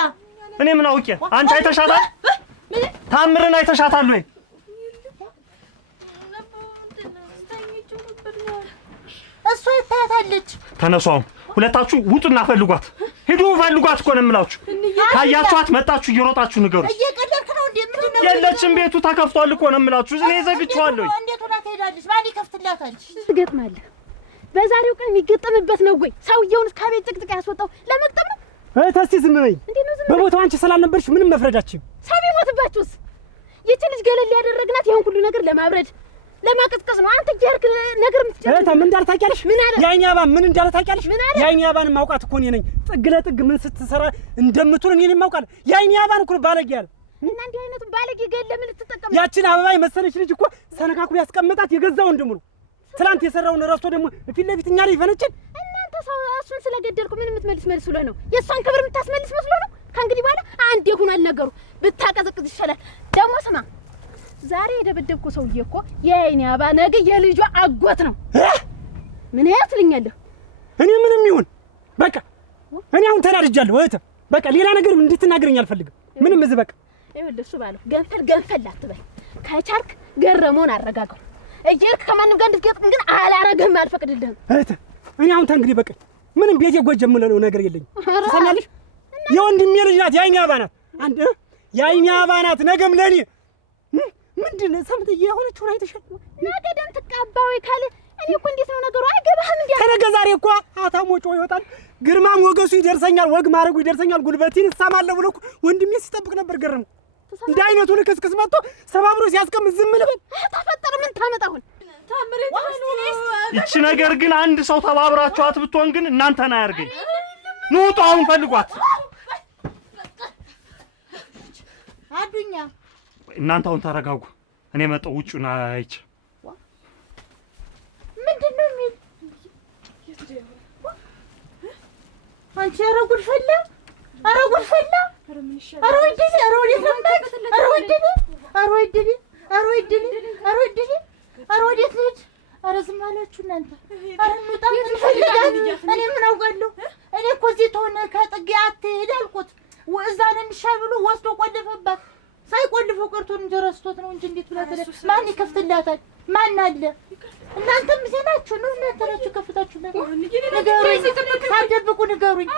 እኔ ምን አውቄ? አንቺ አይተሻታል? ታምርን አይተሻታል ወይ? እሷ ይታያታለች። ተነሱ አሁን ሁለታችሁ ውጡና ፈልጓት። ሂዱ ፈልጓት እኮ ነው የምላችሁ። ካያችኋት መጣችሁ እየሮጣችሁ ንገሩ። እየቀለድክ ነው እንዴ? ምንድን ነው? የለችም ቤቱ ተከፍቷል እኮ ነው የምላችሁ። እኔ ዘግቼዋለሁ። እንዴት ሆና ትሄዳለች? ማን ይከፍትላታል? ትገጥማለህ። በዛሬው ቀን የሚገጠምበት ነው ወይ? ሰውየውን ከቤት ጭቅጭቅ ያስወጣው ለመግጠም ነው። እስቲ ዝም በይ። በቦታው አንቺ ስላልነበርሽ ምንም መፍረዳችን። ሰው ቢሞትባችሁስ? ይቺ ልጅ ገለል ያደረግናት ይሄን ሁሉ ነገር ለማብረድ ለማቀዝቀዝ ነው። አንተ ጀርክ ነገር ምትጨርስ ምን እንዳለ ታውቂያለሽ? የዓይኔ አበባ ምን እንዳለ ታውቂያለሽ? የዓይኔ አበባን ማውቃት እኮ እኔ ነኝ። ጥግ ለጥግ ምን ስትሰራ እንደምትውል እኔ ነኝ የማውቃት። የዓይኔ አበባን እኮ ባለጌ ያለ እና እንዲህ አይነቱን ባለጌ ገለ ምን ልትጠቀም? ያችን አበባ የመሰለች ልጅ እኮ ሰነካኩሎ ያስቀመጣት የገዛ ወንድሙ ነው። ትላንት የሰራውን ረስቶ ደግሞ ፊት ለፊት እኛ ላይ ይፈነጭን። እናንተ ሰው እሱን ስለገደልኩ ምን የምትመልስ ብለህ ነው? የእሷን ክብር የምታስመልስ መስሎ ነው? ከእንግዲህ በኋላ አንዴ ሆኗል ነገሩ። ብታቀዘቅዝ ይሻላል። ደግሞ ስማ፣ ዛሬ የደበደብኩ ሰውዬ እኮ የዓይኔ አበባ ነገ የልጇ አጎት ነው። ምን ያትልኛለህ? እኔ ምንም ይሁን በቃ እኔ አሁን ተናድጃለሁ። እህት በቃ ሌላ ነገር እንድትናገረኝ አልፈልግም። ምንም እዚህ በቃ ይኸውልህ እሱ ባለው ገንፈል አትበል። ከቻልክ ገረመውን አረጋጋው። እየሄድክ ከማንም ጋር እንድትገጥም ግን አላረግህም፣ አልፈቅድልህም። እህት እኔ አሁን ተንግዲህ በቃ ምንም ቤቴ ጎጀ የምለው ነገር የለኝም። ትሰማለሽ? የወንድሜ ልጅ ናት፣ የዓይኔ አበባ ናት። አንድ የዓይኔ አበባ ናት። ነገም ለእኔ ምንድን ነው ሰምተህ የሆነችውን አይተሻል? ነገ ደም ትቃባው ካለ እኔ እኮ እንዴት ነው ነገሩ? አይገባህም እንዴ? ከነገ ዛሬ እኮ አታሞጮ ይወጣል። ግርማ ሞገሱ ይደርሰኛል፣ ወግ ማድረጉ ይደርሰኛል፣ ጉልበቴን እሳማለሁ ብሎ ወንድሜ ሲጠብቅ ነበር። ገረም እንደ አይነቱ ልክስክስ መጥቶ ሰባብሮ ሲያስቀምጥ ዝም ልበል? ተፈጠረ ምን ታመጣሁን? ይቺ ነገር ግን አንድ ሰው ተባብራችኋት ብትሆን ግን እናንተን አያርገኝ። ንውጡ አሁን ፈልጓት። አዱኛ እናንተ አሁን ተረጋጉ። እኔ መጣሁ ውጪውን አይቼ። ምንድን ነው የሚል? አንቺ ኧረ ጉድ ፈላ! ኧረ ጉድ ፈላ! ኧረ ወይድኔ! ኧረ ወዴት ነው የምናድር? ኧረ ወይድኔ! ኧረ ወይድኔ! ኧረ ወይድኔ! ኧረ ወይድኔ! ኧረ ወዴት ልሂድ? ኧረ ዝም አላችሁ እናንተ። ኧረ እንውጣ እንፈልጋት። እኔ ምን አውቃለሁ? እኔ እኮ እዚህ ተሆነ ከጥጌ አትሄድ አልኩት። እዛ ነው የሚሻል ብሎ ወስዶ ቆለፈባት። ሳይቆልፈው ቀርቶ እንጂ ረስቶት ነው እንጂ እንዴት ብላ ተለ ማን ይከፍትላታል? ማን አለ? እናንተም እዚህ ናችሁ ነው እናንተ ናችሁ ከፍታችሁ ንገሩኝ። ሳትደብቁ ንገሩኝ።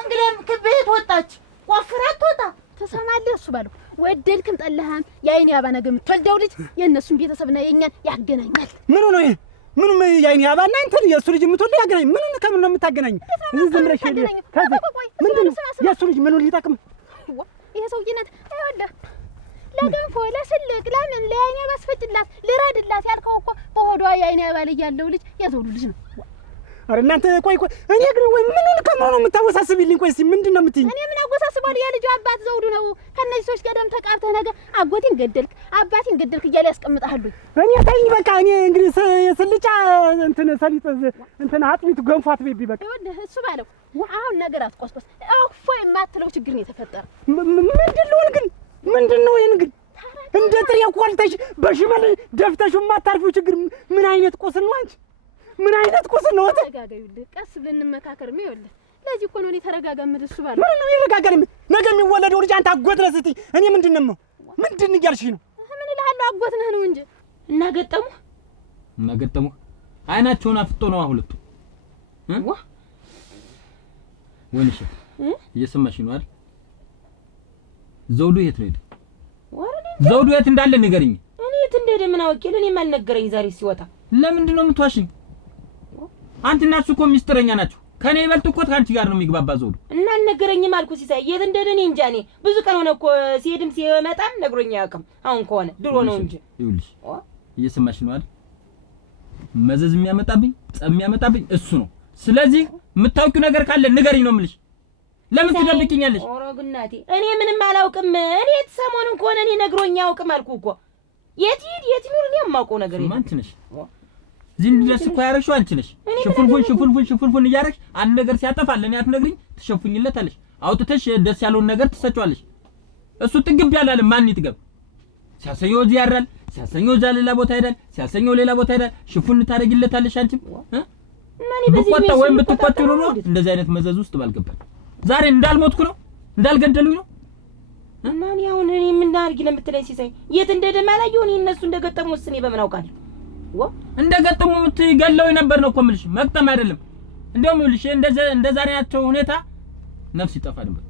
እንግዲህ ከቤት ወጣች ቆፍራ አትወጣ። ትሰማለህ? እሱ ባለው ወደድክም ጠላህም የዓይኔ አበባ ነገ የምትወልደው ልጅ የእነሱን ቤተሰብና የእኛን ያገናኛል። ምኑ ነው ይሄ? ምኑም የዓይኔ አበባ እና አንተን የእሱ ልጅ የምትወልደው ያገናኝ? ምኑን ከምን ነው የምታገናኝ? እዚህ ዝም ብለሽ ምንድን ነው የእሱ ልጅ ምኑን ሊጠቅም? ይሄ ሰውዬ ናት። ይኸውልህ ለገንፎ ለስልቅ ለምን ለዓይኔ አበባ አስፈጭላት ልረድላት ያልከው እኮ በሆዷ የዓይኔ አበባ ላይ ያለው ልጅ የዘውዱ ልጅ ነው። ኧረ እናንተ ቆይ እኔ ግን ወይ ምኑን ከምን ነው የምታወሳስብልኝ? ቆይ እስኪ ምንድን ነው የምትይኝ? እኔ ምን አወሳስባለሁ? የልጁ አባት ዘውዱ ነው። ከእነዚህ ሰዎች ጋር ደም ተቃብተህ ነገ አጎቴን ገደልክ አባቴን ገደልክ እያለ ያስቀምጣሉ። እኔ ተይኝ በቃ። እኔ እንግዲህ የስልጫ እንትን ሰሊጥ እንትን አጥሚት ገንፎ አትቤቢ በቃ። ይኸውልህ እሱ ባለው አሁን ነገር አትቆስቆስ። እፎ የማትለው ችግር ነው የተፈጠረው። ምንድን ልሆን ግን? ምንድን ነው ይሄን ግን እንደ ጥሬ ቆልተሽ በሽመል ደፍተሽ የማታርፊው ችግር ምን አይነት ቁስል ነው አንቺ? ምን አይነት ቁስል ነው? ተረጋጋዩልህ፣ ቀስ ብለን እንመካከር። ይኸውልህ ለዚህ እኮ ነው እኔ ተረጋጋ የምልህ። እሱ ባለው ምን ነው ይረጋጋል? ነገ የሚወለደው ልጅ አንተ አጎት ነህ ስትይ እኔ ምንድን ነው ምንድን እያልሽኝ ነው? ምን እልሃለሁ? አጎት ነህ ነው እንጂ እናገጠሙ አይናቸውን አፍጦ ነው ሁለቱ። ወንሽ እየሰማሽ ነው አይደል? ዘውዱ የት ነው? ዘውዱ የት እንዳለ ንገሪኝ። እኔ የት እንደሄደ ምን አውቄ? ለኔ ማልነገረኝ ዛሬ ሲወጣ። ለምንድን ነው የምትዋሽኝ? አንተና እሱ እኮ ሚስጥረኛ ናችሁ። ከኔ ይበልጥ እኮ ከአንቺ ጋር ነው የሚግባባ ዘውዱ። እና አልነገረኝም አልኩ ሲሳይ። የት እንደሄደ እኔ እንጃ። እኔ ብዙ ቀን ሆነ እኮ ሲሄድም ሲመጣም ነግሮኝ አያውቅም። አሁን ከሆነ ድሮ ነው እንጂ። ይኸውልሽ እየሰማሽ ነው አይደል? መዘዝ የሚያመጣብኝ ጸብ የሚያመጣብኝ እሱ ነው። ስለዚህ የምታውቂው ነገር ካለ ንገሪኝ ነው የምልሽ። ለምን ትደብቂኛለሽ? ኦሮ ግናቴ እኔ ምንም አላውቅም። እኔ ሰሞኑን ከሆነ እኔ ነግሮኝ አያውቅም አልኩ እኮ። የት ይኑር እኔ የማውቀው ነገር የለም። አንቺ ነሽ እዚህ ድረስ እኮ ያደረግሽው አንቺ ነሽ። ሽፉንፉን እያደረግሽ አንድ ነገር ሲያጠፋ ለኔ አትነግሪኝ፣ ትሸፉኝለታለሽ። አውጥተሽ ደስ ያለውን ነገር ትሰጪዋለሽ። እሱ ጥግብ ያላለ ማን ይጥገብ? ሲያሰየው እዚህ ያድራል፣ ሲያሰኘው እዛ ሌላ ቦታ ሄዳል፣ ሲያሰኘው ሌላ ቦታ ሄዳል። ሽፉን ታደርጊለታለሽ አንቺም ብቆጣ ወይም ብትቆጪው ኑሮ እንደዚህ አይነት መዘዝ ውስጥ ባልገባል። ዛሬ እንዳልሞትኩ ነው እንዳልገደሉኝ ነው። እና እኔ አሁን እኔ ምን ላድርግ ነው የምትለኝ ሲሳይ? የት እንደደማ ላይ ይሁን እነሱ እንደገጠሙ ወስኔ በምን አውቃለሁ? እንደገጠሙ የምትገለውኝ ነበር ነው እኮ የምልሽ፣ መቅጠም አይደለም። እንደውም ይኸውልሽ እንደ ዛሬ ያቸው ሁኔታ ነፍስ ይጠፋ ነበር።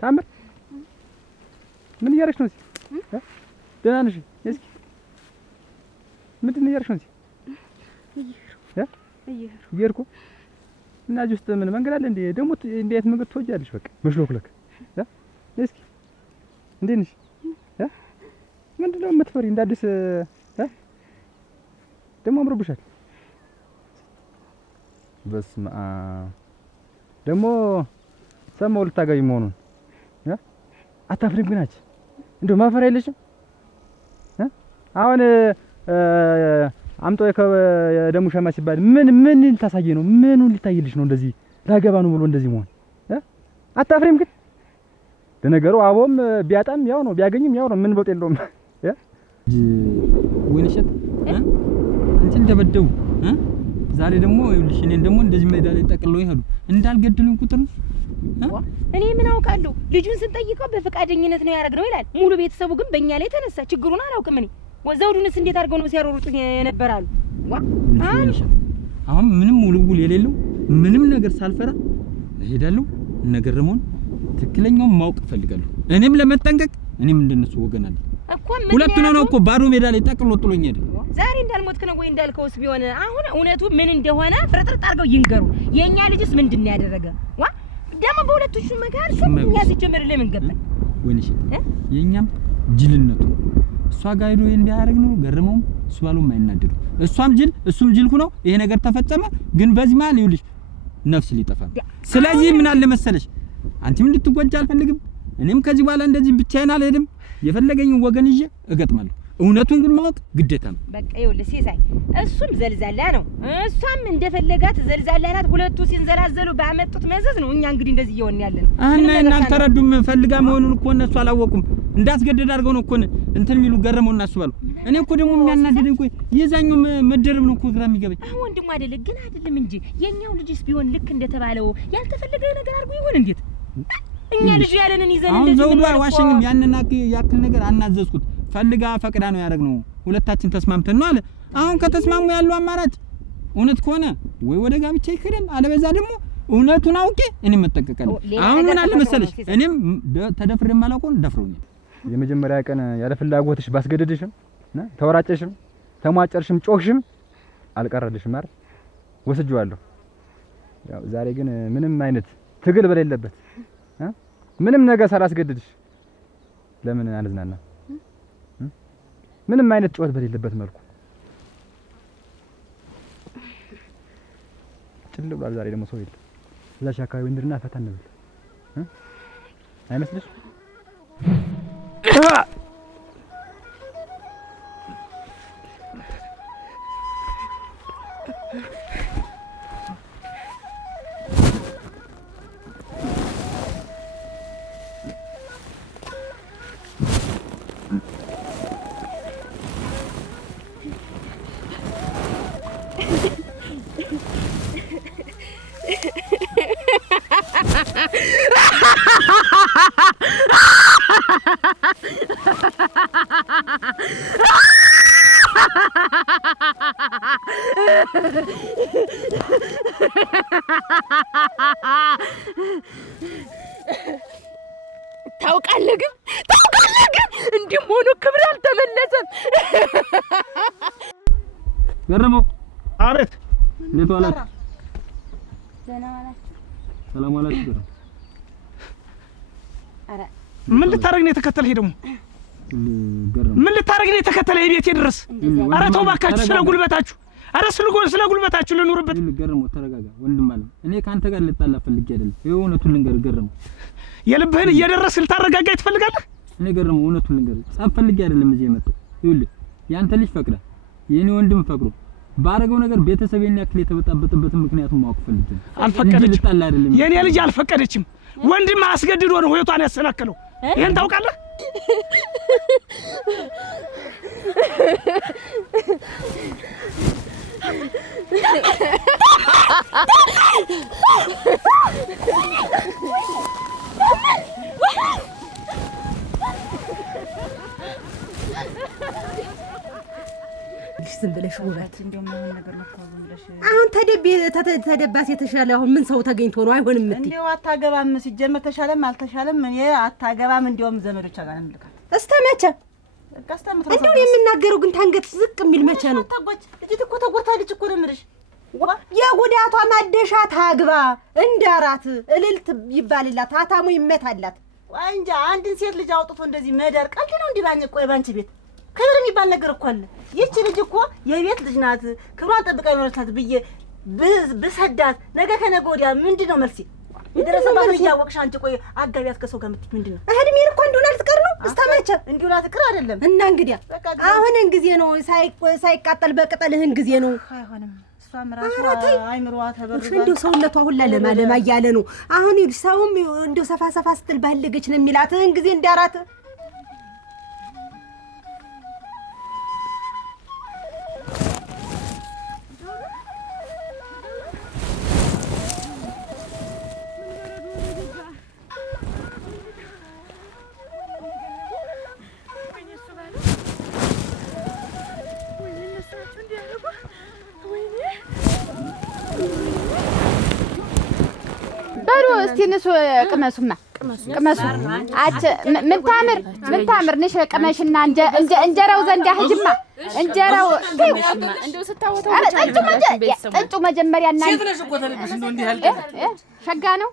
ታምር ምን እያደረግሽ ነው እዚህ? ደህና ነሽ? እስኪ ምንድን ነው እያደረግሽ ነው እዚህ? እየሄድኩ እና እዚህ ውስጥ ምን መንገድ አለ እንዴ? ደግሞ እንዴት መንገድ ትወጃለሽ? በቃ መሽሎክለክ። እስኪ እንዴት ነሽ? ምንድን ነው የምትፈሪ? እንደ አዲስ ደግሞ አምሮብሻል። በስመ አብ ደግሞ ሰማሁ ልታገቢ መሆኑን። አታፍሪም ግን አንቺ? እንደው ማፈር የለሽም? አሁን አምጦ የደሙ ሸማ ሲባል ምን ልታሳየ ነው? ምኑን ሊታይልሽ ነው? እንደዚህ ላገባ ነው ብሎ እንደዚህ መሆን አታፍሪም ግን? ለነገሩ አቦም ቢያጣም ያው ነው ቢያገኝም ያው ነው። ምን ለውጥ የለውም። ወይንሸት አንቺን ደበደቡ። ዛሬ ደግሞ ይኸውልሽ እኔን ደግሞ እንደዚህ ሜዳ ላይ ጠቅልለው ይሄዱ እንዳልገድሉኝ ቁጥር ነው። እኔ ምን አውቃለሁ? ልጁን ስንጠይቀው በፈቃደኝነት ነው ያደረግነው ይላል። ሙሉ ቤተሰቡ ግን በእኛ ላይ ተነሳ። ችግሩን አላውቅም እኔ። ዘውዱንስ እንዴት አድርገው ነው ሲያሮሩጡኝ የነበራሉ? አሁን ምንም ውልውል የሌለው ምንም ነገር ሳልፈራ እሄዳለሁ። ነገረመውን ትክክለኛውን ማወቅ እፈልጋለሁ። እኔም ለመጠንቀቅ እኔም እንደነሱ ወገን አለ እኮ። ሁለቱን ነው እኮ ባዶ ሜዳ ላይ ጠቅልሎ ጥሎኝ ሄደ። ዛሬ እንዳልሞትክ ነው ወይ እንዳልከውስ ቢሆን አሁን እውነቱ ምን እንደሆነ ፍርጥርጥ አድርገው ይንገሩ። የኛ ልጅስ ምንድን ነው ያደረገ? ደግሞ በሁለቱ መካከል እኛ ሲጀመር ለምን ገባን? ወይንሽ የኛም ጅልነቱ እሷ ጋር ሄዶ ይሄን ቢያደርግ ነው ገረመውም እሱ ባለው የማይናደዱ እሷም ጅል እሱም ጅል ሆነው ይሄ ነገር ተፈጸመ። ግን በዚህ መሀል ይኸውልሽ ነፍስ ሊጠፋ። ስለዚህ ምን አለ መሰለሽ አንቺም እንድትጎጃ አልፈልግም። እኔም ከዚህ በኋላ እንደዚህ ብቻዬን አልሄድም። የፈለገኝን ወገን ይዤ እገጥማለሁ። እውነቱን ግን ማወቅ ግዴታ ነው። በቃ ይኸውልህ ሲሳይ እሱም ዘልዛላ ነው፣ እሷም እንደፈለጋት ዘልዛላ ናት። ሁለቱ ሲንዘላዘሉ ባመጡት መዘዝ ነው እኛ እንግዲህ እንደዚህ እየሆንን ያለነው። እና አልተረዱም። ፈልጋ መሆኑን እኮ እነሱ አላወቁም። እንዳስገደድ አድርገው ነው እኮ እንትን የሚሉ ገረመው እና አስባሉ። እኔ እኮ ደግሞ የሚያናደደኝ እኮ የዛኛው መደረብ ነው እኮ ግራ የሚገባኝ። ወንድሙ አይደለም ግን አይደለም እንጂ የኛው ልጅስ ቢሆን ልክ እንደተባለው ያልተፈለገ ነገር አድርጎ ይሆን እንዴት? እኛ ልጅ ያለንን ይዘን እንደዚህ ነው። ዘውዱ አይዋሽኝም። ያንን ያክል ነገር አናዘዝኩት። ፈልጋ ፈቅዳ ነው ያደረግነው። ሁለታችን ተስማምተን ነው አለ። አሁን ከተስማሙ ያለው አማራጭ እውነት ከሆነ ወይ ወደ ጋብቻ ይከደን፣ አለበዛ ደግሞ እውነቱን አውቄ እኔም መጠንቀቃለሁ። አሁን ምን አለ መሰለሽ እኔም ተደፍሬ ማላውቀው ደፍሮኛል። የመጀመሪያ ቀን ያለ ፍላጎትሽ ባስገደድሽም ተወራጨሽም ተሟጨርሽም ጮህሽም አልቀረልሽም አይደል? ወስጄዋለሁ። ያው ዛሬ ግን ምንም አይነት ትግል በሌለበት ምንም ነገር ሳላስገድድሽ ለምን አንዝናና? ምንም አይነት ጩኸት በሌለበት መልኩ ጭል ብሏል። ዛሬ ደግሞ ሰው የለም። እዛች አካባቢ እንድርና ፈታ እንብል አይመስልሽ? ታውቃለህ ግን እንዲህ ሆኖ ክብር አልተመለሰም። ገረመው አቤት። እንዴት ዋላችሁ? ደህና ዋላችሁ? ሰላም ዋላችሁ? አረ ምን ልታረግ ነው የተከተለህ? ደግሞ ምን ልታረግ ነው የተከተለህ? የቤቴ ድረስ? አረ ተው እባካችሁ፣ ስለ ጉልበታችሁ፣ አረ ስለ ጉልበታችሁ ልኑርበት። ገረመው ተረጋጋ ወንድም አለ። እኔ ካንተ ጋር ልጣላ ፈልጌ አይደለም። ይኸው እውነቱን ልንገርህ ገረመው። የልብህን እየደረስክ ልታረጋጋኝ ትፈልጋለህ? እኔ ገረመው እውነቱን ልንገርህ ጸብ ፈልጌ አይደለም እዚህ የመጣው። ይኸውልህ ያንተ ልጅ ፈቅዳ የኔ ወንድም ፈቅዶ ባረገው ነገር ቤተሰቤን ያክል የተበጣበጠበትን ምክንያቱም ማወቅ ፈልጌ ነው። አልፈቀደችም። ልጣላ አይደለም የኔ ልጅ አልፈቀደችም። ወንድም አስገድዶ ነው ህይወቷን ያሰናከለው። ይሄን ታውቃለህ? ዝም ብለሽ ውበት አሁን ተደባስ የተሻለ አሁን ምን ሰው ተገኝቶ ነው አይሆንም እምትይ? እንደው አታገባም ሲጀመር ተሻለም አልተሻለም እኔ አታገባም እንደውም ዘመዶቿ ጋር እንልካት። እስተመቼ እንደው የምናገረው ግን ታንገት ዝቅ የሚል መቼ ነው? ታጓች ልጅት እኮ ተጎድታለች እኮ ነው የምልሽ። የጉዳቷ ማደሻ ታግባ እንዳራት እልልት ይባልላት አታሙ ይመታላት። እንጃ አንድን ሴት ልጅ አውጥቶ እንደዚህ መዳር ቀልድ ነው እንዲባኝ ቆይ ባንቺ ቤት ክብር የሚባል ነገር እኮ አለ። ይህች ልጅ እኮ የቤት ልጅ ናት፣ ክብሯን ጠብቃ የኖረች ናት ብዬ ብሰዳት ነገ ከነገ ወዲያ ምንድን ነው መልሴ? የደረሰባትን እያወቅሽ አንቺ ቆይ አጋቢያት ከሰው ጋር የምትይ ምንድን ነው? እድሜን እኮ እንዲሁ ልትቀር ነው እስከመቼ? እንዲሁ ልትቀር አይደለም እና እንግዲያ አሁንን ጊዜ ነው ሳይቃጠል በቅጠልህን ጊዜ ነው። አይሆንም። እሷም ራሷ አይምሮዋ ተበርዟል። እንዲሁ ሰውነቷ ሁላ ለማ እያለ ነው። አሁን ሰውም እንዲሁ ሰፋ ስትል ባለገች ነው የሚላትህን ጊዜ እንዳራት እስቲ ንሱ ቅመሱማ ቅመሱ አቸ ምን ታምር ነሽ ቅመሽና እንጀራው ዘንዳ ሂጂማ እንጀራው እንደው ስታወጣው ጠጡ መጀመሪያ እና ሴት ነሽ እኮ ተልብሽ እንደው እንዲህ ያልከ ሸጋ ነው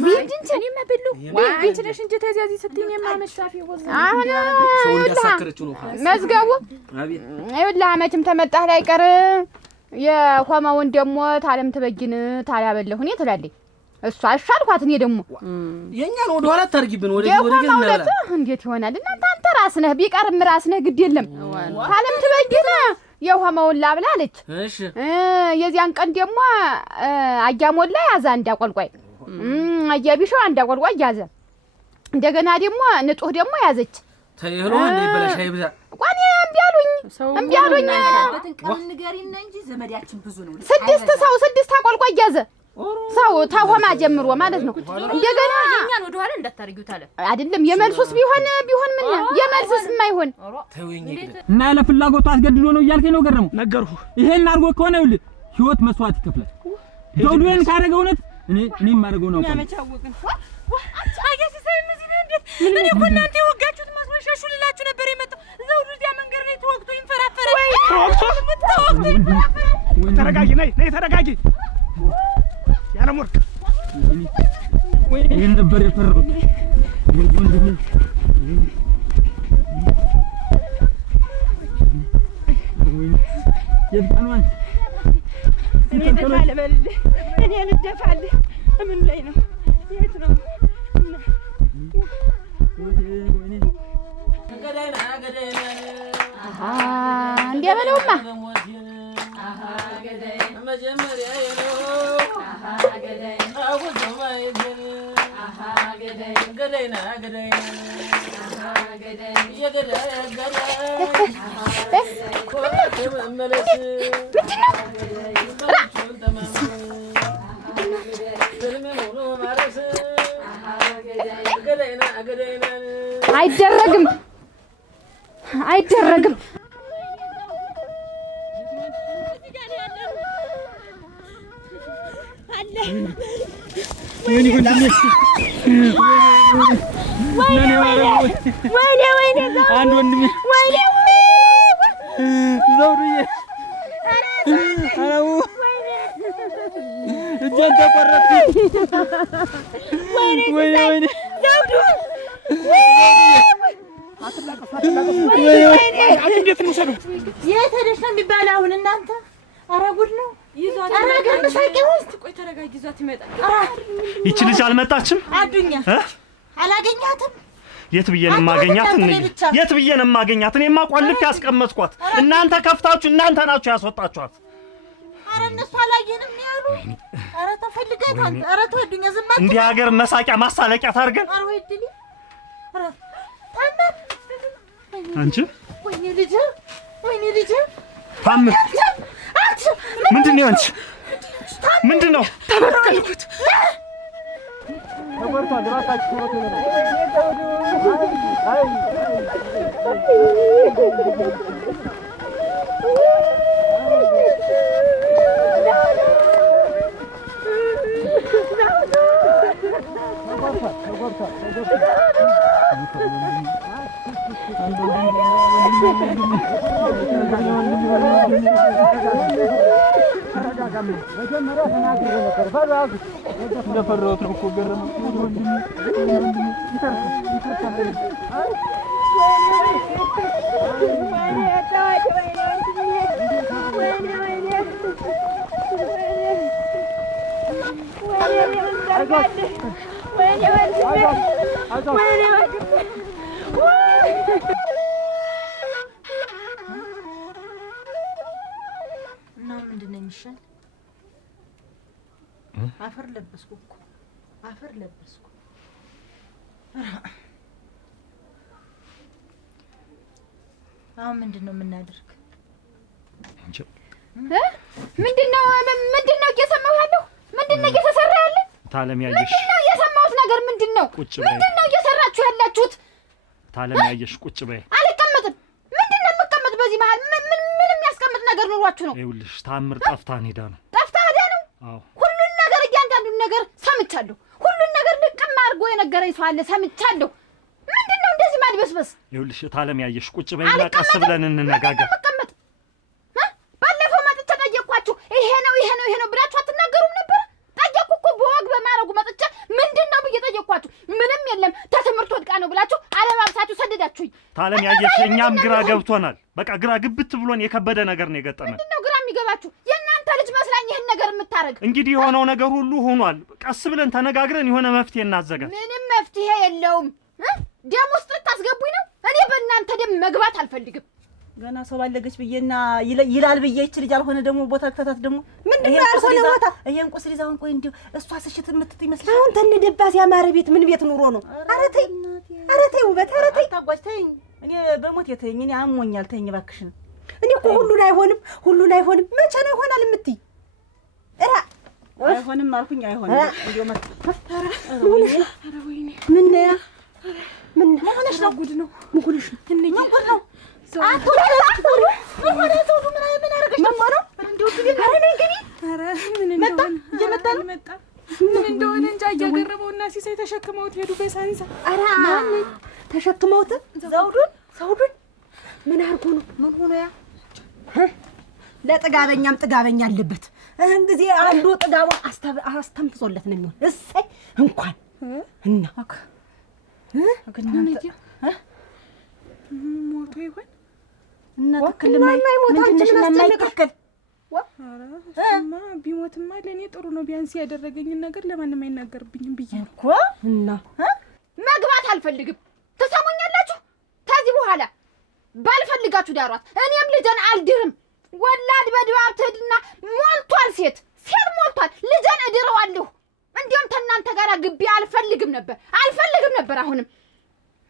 ቢንጂ እኔ ማበሉ ቢንጂ ነሽ እንጂ ተዚያዚ ስትኝ የማመሻፊ ወዝ አሁን ሰው እንዲያሳከረችው ነው መዝገቡ አቤት ይኸውልህ መቼም ተመጣህ ላይ ቀር የሆማውን ደግሞ ታለም ትበጅን ታላበለሁ እኔ ትላለች እሷ አሻልኳት። እኔ ደግሞ የኛን ወደ ኋላ ታርጊብን ወደ ግን እናላ እንዴት ይሆናል? እናንተ አንተ ራስ ነህ ቢቀርም ራስ ነህ ግድ የለም ታለም ትበጅን የሆማውን ላብላለች። እሺ የዚያን ቀን ደግሞ አያሞላ ያዛ እንዳቆልቋይ አያቢሻው እንዳቆልቋይ ያዘ። እንደገና ደግሞ ንጡህ ደግሞ ያዘች። ተይህሎ እንደ በላሽ አይብዛ ቋኔ እምቢ አሉኝ በትንቀም ንገሪና እንጂ ዘመዳችን ብዙ ነው። ስድስት አቆልቋይ ያዘ ሰው ታሆማ ጀምሮ ማለት ነው። እንደገና እኛን ወደ ኋላ እንዳታርጊው ታለ አይደለም የመልሱስ ቢሆን ምን የመልሱስ የማይሆን እና ያለ ፍላጎቱ አስገድዶ ነው እያልከኝ ነው? ገረመው ነገርኩህ። ይሄን አድርጎ ከሆነ ይኸውልህ ህይወት መስዋዕት ይከፍላል። ዘውዱን ካደረገው እውነት እኔም ማድረገው ነው። ያመቻወቅን አያሲሳይ መዚህ እንዴት እኔ እኮ እናንተ የወጋችሁት ማስመሻሹ ልላችሁ ነበር የመጣው። ዘውዱ እዚያ መንገድ ላይ ተወግቶ ይንፈራፈረ። ተረጋጊ፣ ነይ ተረጋጊ። ያለሙርክ ይሄን ነበር የፈራሁት። ወንድሜ የባንዋን እኔ ልደፋልህ ምን ላይ ነው? የት ነው? እንዲያ በለውማ አይደረግም ወይኔ አንድ ወንድሜ ዘውዱዬ አረው እጄን ተቆረጥኩ። ወይኔ ዘውዱ እንዴት ነው ሰዱ? የት ሄደሽ ነው የሚባለው አሁን እናንተ? ኧረ ጉድ ነው። ይዟት ኧረ ገርመሳቂ ውስጥ ቆይ ተረጋጊ። ይዟት ይመጣል። ይቺ ልጅ አልመጣችም? አዱኛ አላገኛትም። የት ብዬ ነው የማገኛት? የት ብዬ ነው የማገኛት? እኔማ ቆልፌ ያስቀመጥኳት፣ እናንተ ከፍታችሁ እናንተ ናችሁ ያስወጣችኋት። ኧረ እነሱ አላየንም ያሉ። ኧረ ተፈልገህ አንተ። ኧረ ተወዱኝ ዝም አትበል። እንዲህ ሀገር መሳቂያ ማሳለቂያ ታርገን። ኧረ ወይድሊ ኧረ ታመም አንቺ ወይኔ ልጅ ታምር ምንድን ነው አንቺ? ምንድን ነው? ተበቀልኩት። ተቆርጧል። እባካችሁ መጀመሪያ ተናግሬ ነበር። ፈራሁ እንደፈራሁት ነው እኮ ገረመኝ። እና ምንድን ነው የሚሻል? አፈር ለበስኩ እኮ አፈር ለበስኩ። አሁን ምንድን ነው የምናደርግ? ምንድን ነው እየሰማሁ ያለሁ? ምንድን ነው እየተሰራ ያለ? ታለም ያየሽ ምንድን ነው የሰማሁት ነገር? ምንድን ነው እየሰራችሁ ያላችሁት? ታለም ያየሽ ቁጭ በይ። አልቀመጥም። ምንድን ነው የምቀመጥ? በዚህ መሀል ምን የሚያስቀምጥ ነገር ኖሯችሁ ነው? ይኸውልሽ ታምር ጠፍታን ሄዳ ነው። ጠፍታ ሄዳ ነው? አዎ ሁሉን ነገር እያንዳንዱን ነገር ሰምቻለሁ። ሁሉን ነገር ልቅም አድርጎ የነገረኝ ሰው አለ፣ ሰምቻለሁ። ምንድን ነው እንደዚህ ማድበስበስ? ይኸውልሽ ታለም ያየሽ ቁጭ በይና ቀስ ብለን እንነጋገር። መቀመጥ ባለፈው መጥቼ ጠየቅኳችሁ። ይሄ ነው ብላችሁ አትናገሩም ነበር? ጠየቅኩ እኮ በወግ በማረጉ መጥቼ ምንድን ነው ብዬ ጠየቅኳችሁ። ምንም የለም ተትምህርት ወድቃ ነው ብላችሁ አለባብሳችሁ ሰደዳችሁኝ። ታለም ያየሽ እኛም ግራ ገብቶናል። በቃ ግራ ግብት ብሎን የከበደ ነገር ነው የገጠመን። ምንድን ነው ግራ የሚገባችሁ? የእናንተ ልጅ መስላኝ ይህን ነገር የምታረግ። እንግዲህ የሆነው ነገር ሁሉ ሆኗል። ቀስ ብለን ተነጋግረን የሆነ መፍትሄ እናዘጋጅ። ምንም መፍትሄ የለውም። ደም ውስጥ ልታስገቡኝ ነው? እኔ በእናንተ ደም መግባት አልፈልግም። ገና ሰው ባለገች ብዬና ይላል ብዬ ይች ልጅ አልሆነ ደግሞ ቦታ ከተታት ደግሞ ምንድን ነው ያልሆነ ቦታ? ይሄን ቁስል ይዛውን ቆይ እንዲሁ እሷ ስሽት የምትት ይመስል አሁን ተንደባስ ያማረ ቤት ምን ቤት ኑሮ ነው? ኧረ ተይ ውበት፣ ኧረ ተይ ታጓጅ ተይኝ። እኔ በሞት የተይኝ እኔ አሞኛል። ተይኝ እባክሽን። እኔ እኮ ሁሉን አይሆንም። መቼ ነው ይሆናል የምትይ? አይሆንም አልኩኝ አይሆንም። እንዲሁ መጣ። ኧረ ወይኔ ምን ሆነሽ ነው? ጉድ ነው። ምን ጉድ ነው? ምን እንደሆነ እንጃ እያገረመውና ሲሳይ ተሸክመውት ሄዱ በሳንሳ። ኧረ ተሸክመውት ዘውዱን ምን አድርጎ ነው? ምን ሆኖ ያ ለጥጋበኛም ጥጋበኛ አለበት። እህን ጊዜ አንዱ ጥጋቡ አስተንፍሶለት ነው የሚሆን። እሰይ እንኳን እና ሞቶ ይሆን እና ትክክል እሱማ ቢሞትማ ለእኔ ጥሩ ነው። ቢያንስ ያደረገኝን ነገር ለማንም አይናገርብኝም ብዬ ነው እኮ። እና መግባት አልፈልግም። ትሰሙኛላችሁ? ከዚህ በኋላ ባልፈልጋችሁ ዳሯት። እኔም ልጄን አልድርም። ወላድ በድባብ ትሄድና ሞልቷል፣ ሴት ሞልቷል። ልጄን እድረዋለሁ። እንዲሁም ከእናንተ ጋር ግቢ አልፈልግም ነበር። አሁንም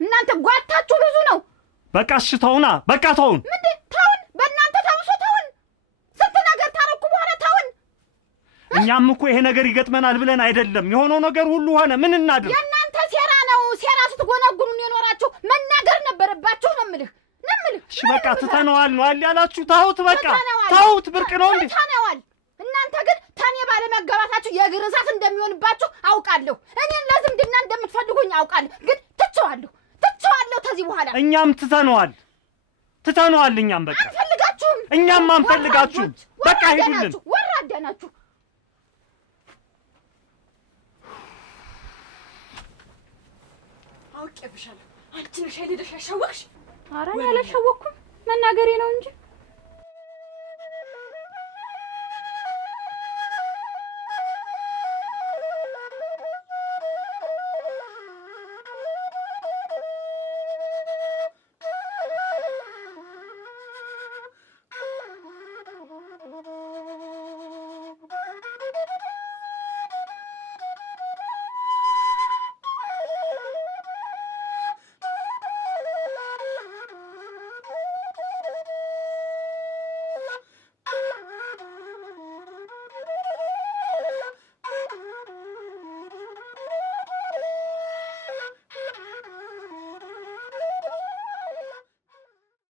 እናንተ ጓታችሁ ብዙ ነው። በቃ እሺ ተውና፣ በቃ ተውን። ምንድን ተውን? በእናንተ ተብሶ ተውን። ስንት ነገር ታረኩ በኋላ ተውን። እኛም እኮ ይሄ ነገር ይገጥመናል ብለን አይደለም። የሆነው ነገር ሁሉ ሆነ። ምን እናድርግ? የእናንተ ሴራ ነው። ሴራ ስትጎነጉኑን የኖራችሁ መናገር ነበረባችሁ ነው የምልህ። እሺ በቃ ትተነዋል ነው አለ ያላችሁ። ተውት፣ በቃ ተውት። ብርቅ ነው እንዴ? ትተነዋል። እናንተ ግን ተኔ ባለመገባታችሁ የእግር እሳት እንደሚሆንባችሁ አውቃለሁ። እኔን ለዝምድና እንደምትፈልጉኝ አውቃለሁ። ግን ትቼዋለሁ። ከዚህ በኋላ እኛም ትተነዋል። እኛም በቃ አንፈልጋችሁም። እኛም አንፈልጋችሁም። በቃ ሂዱልን። ወራዳ ናችሁ። አውቄብሻለሁ። አንቺ ነሽ ሄደሽ ያሻወቅሽ። ኧረ እኔ አላሻወቅኩም። መናገሬ ነው እንጂ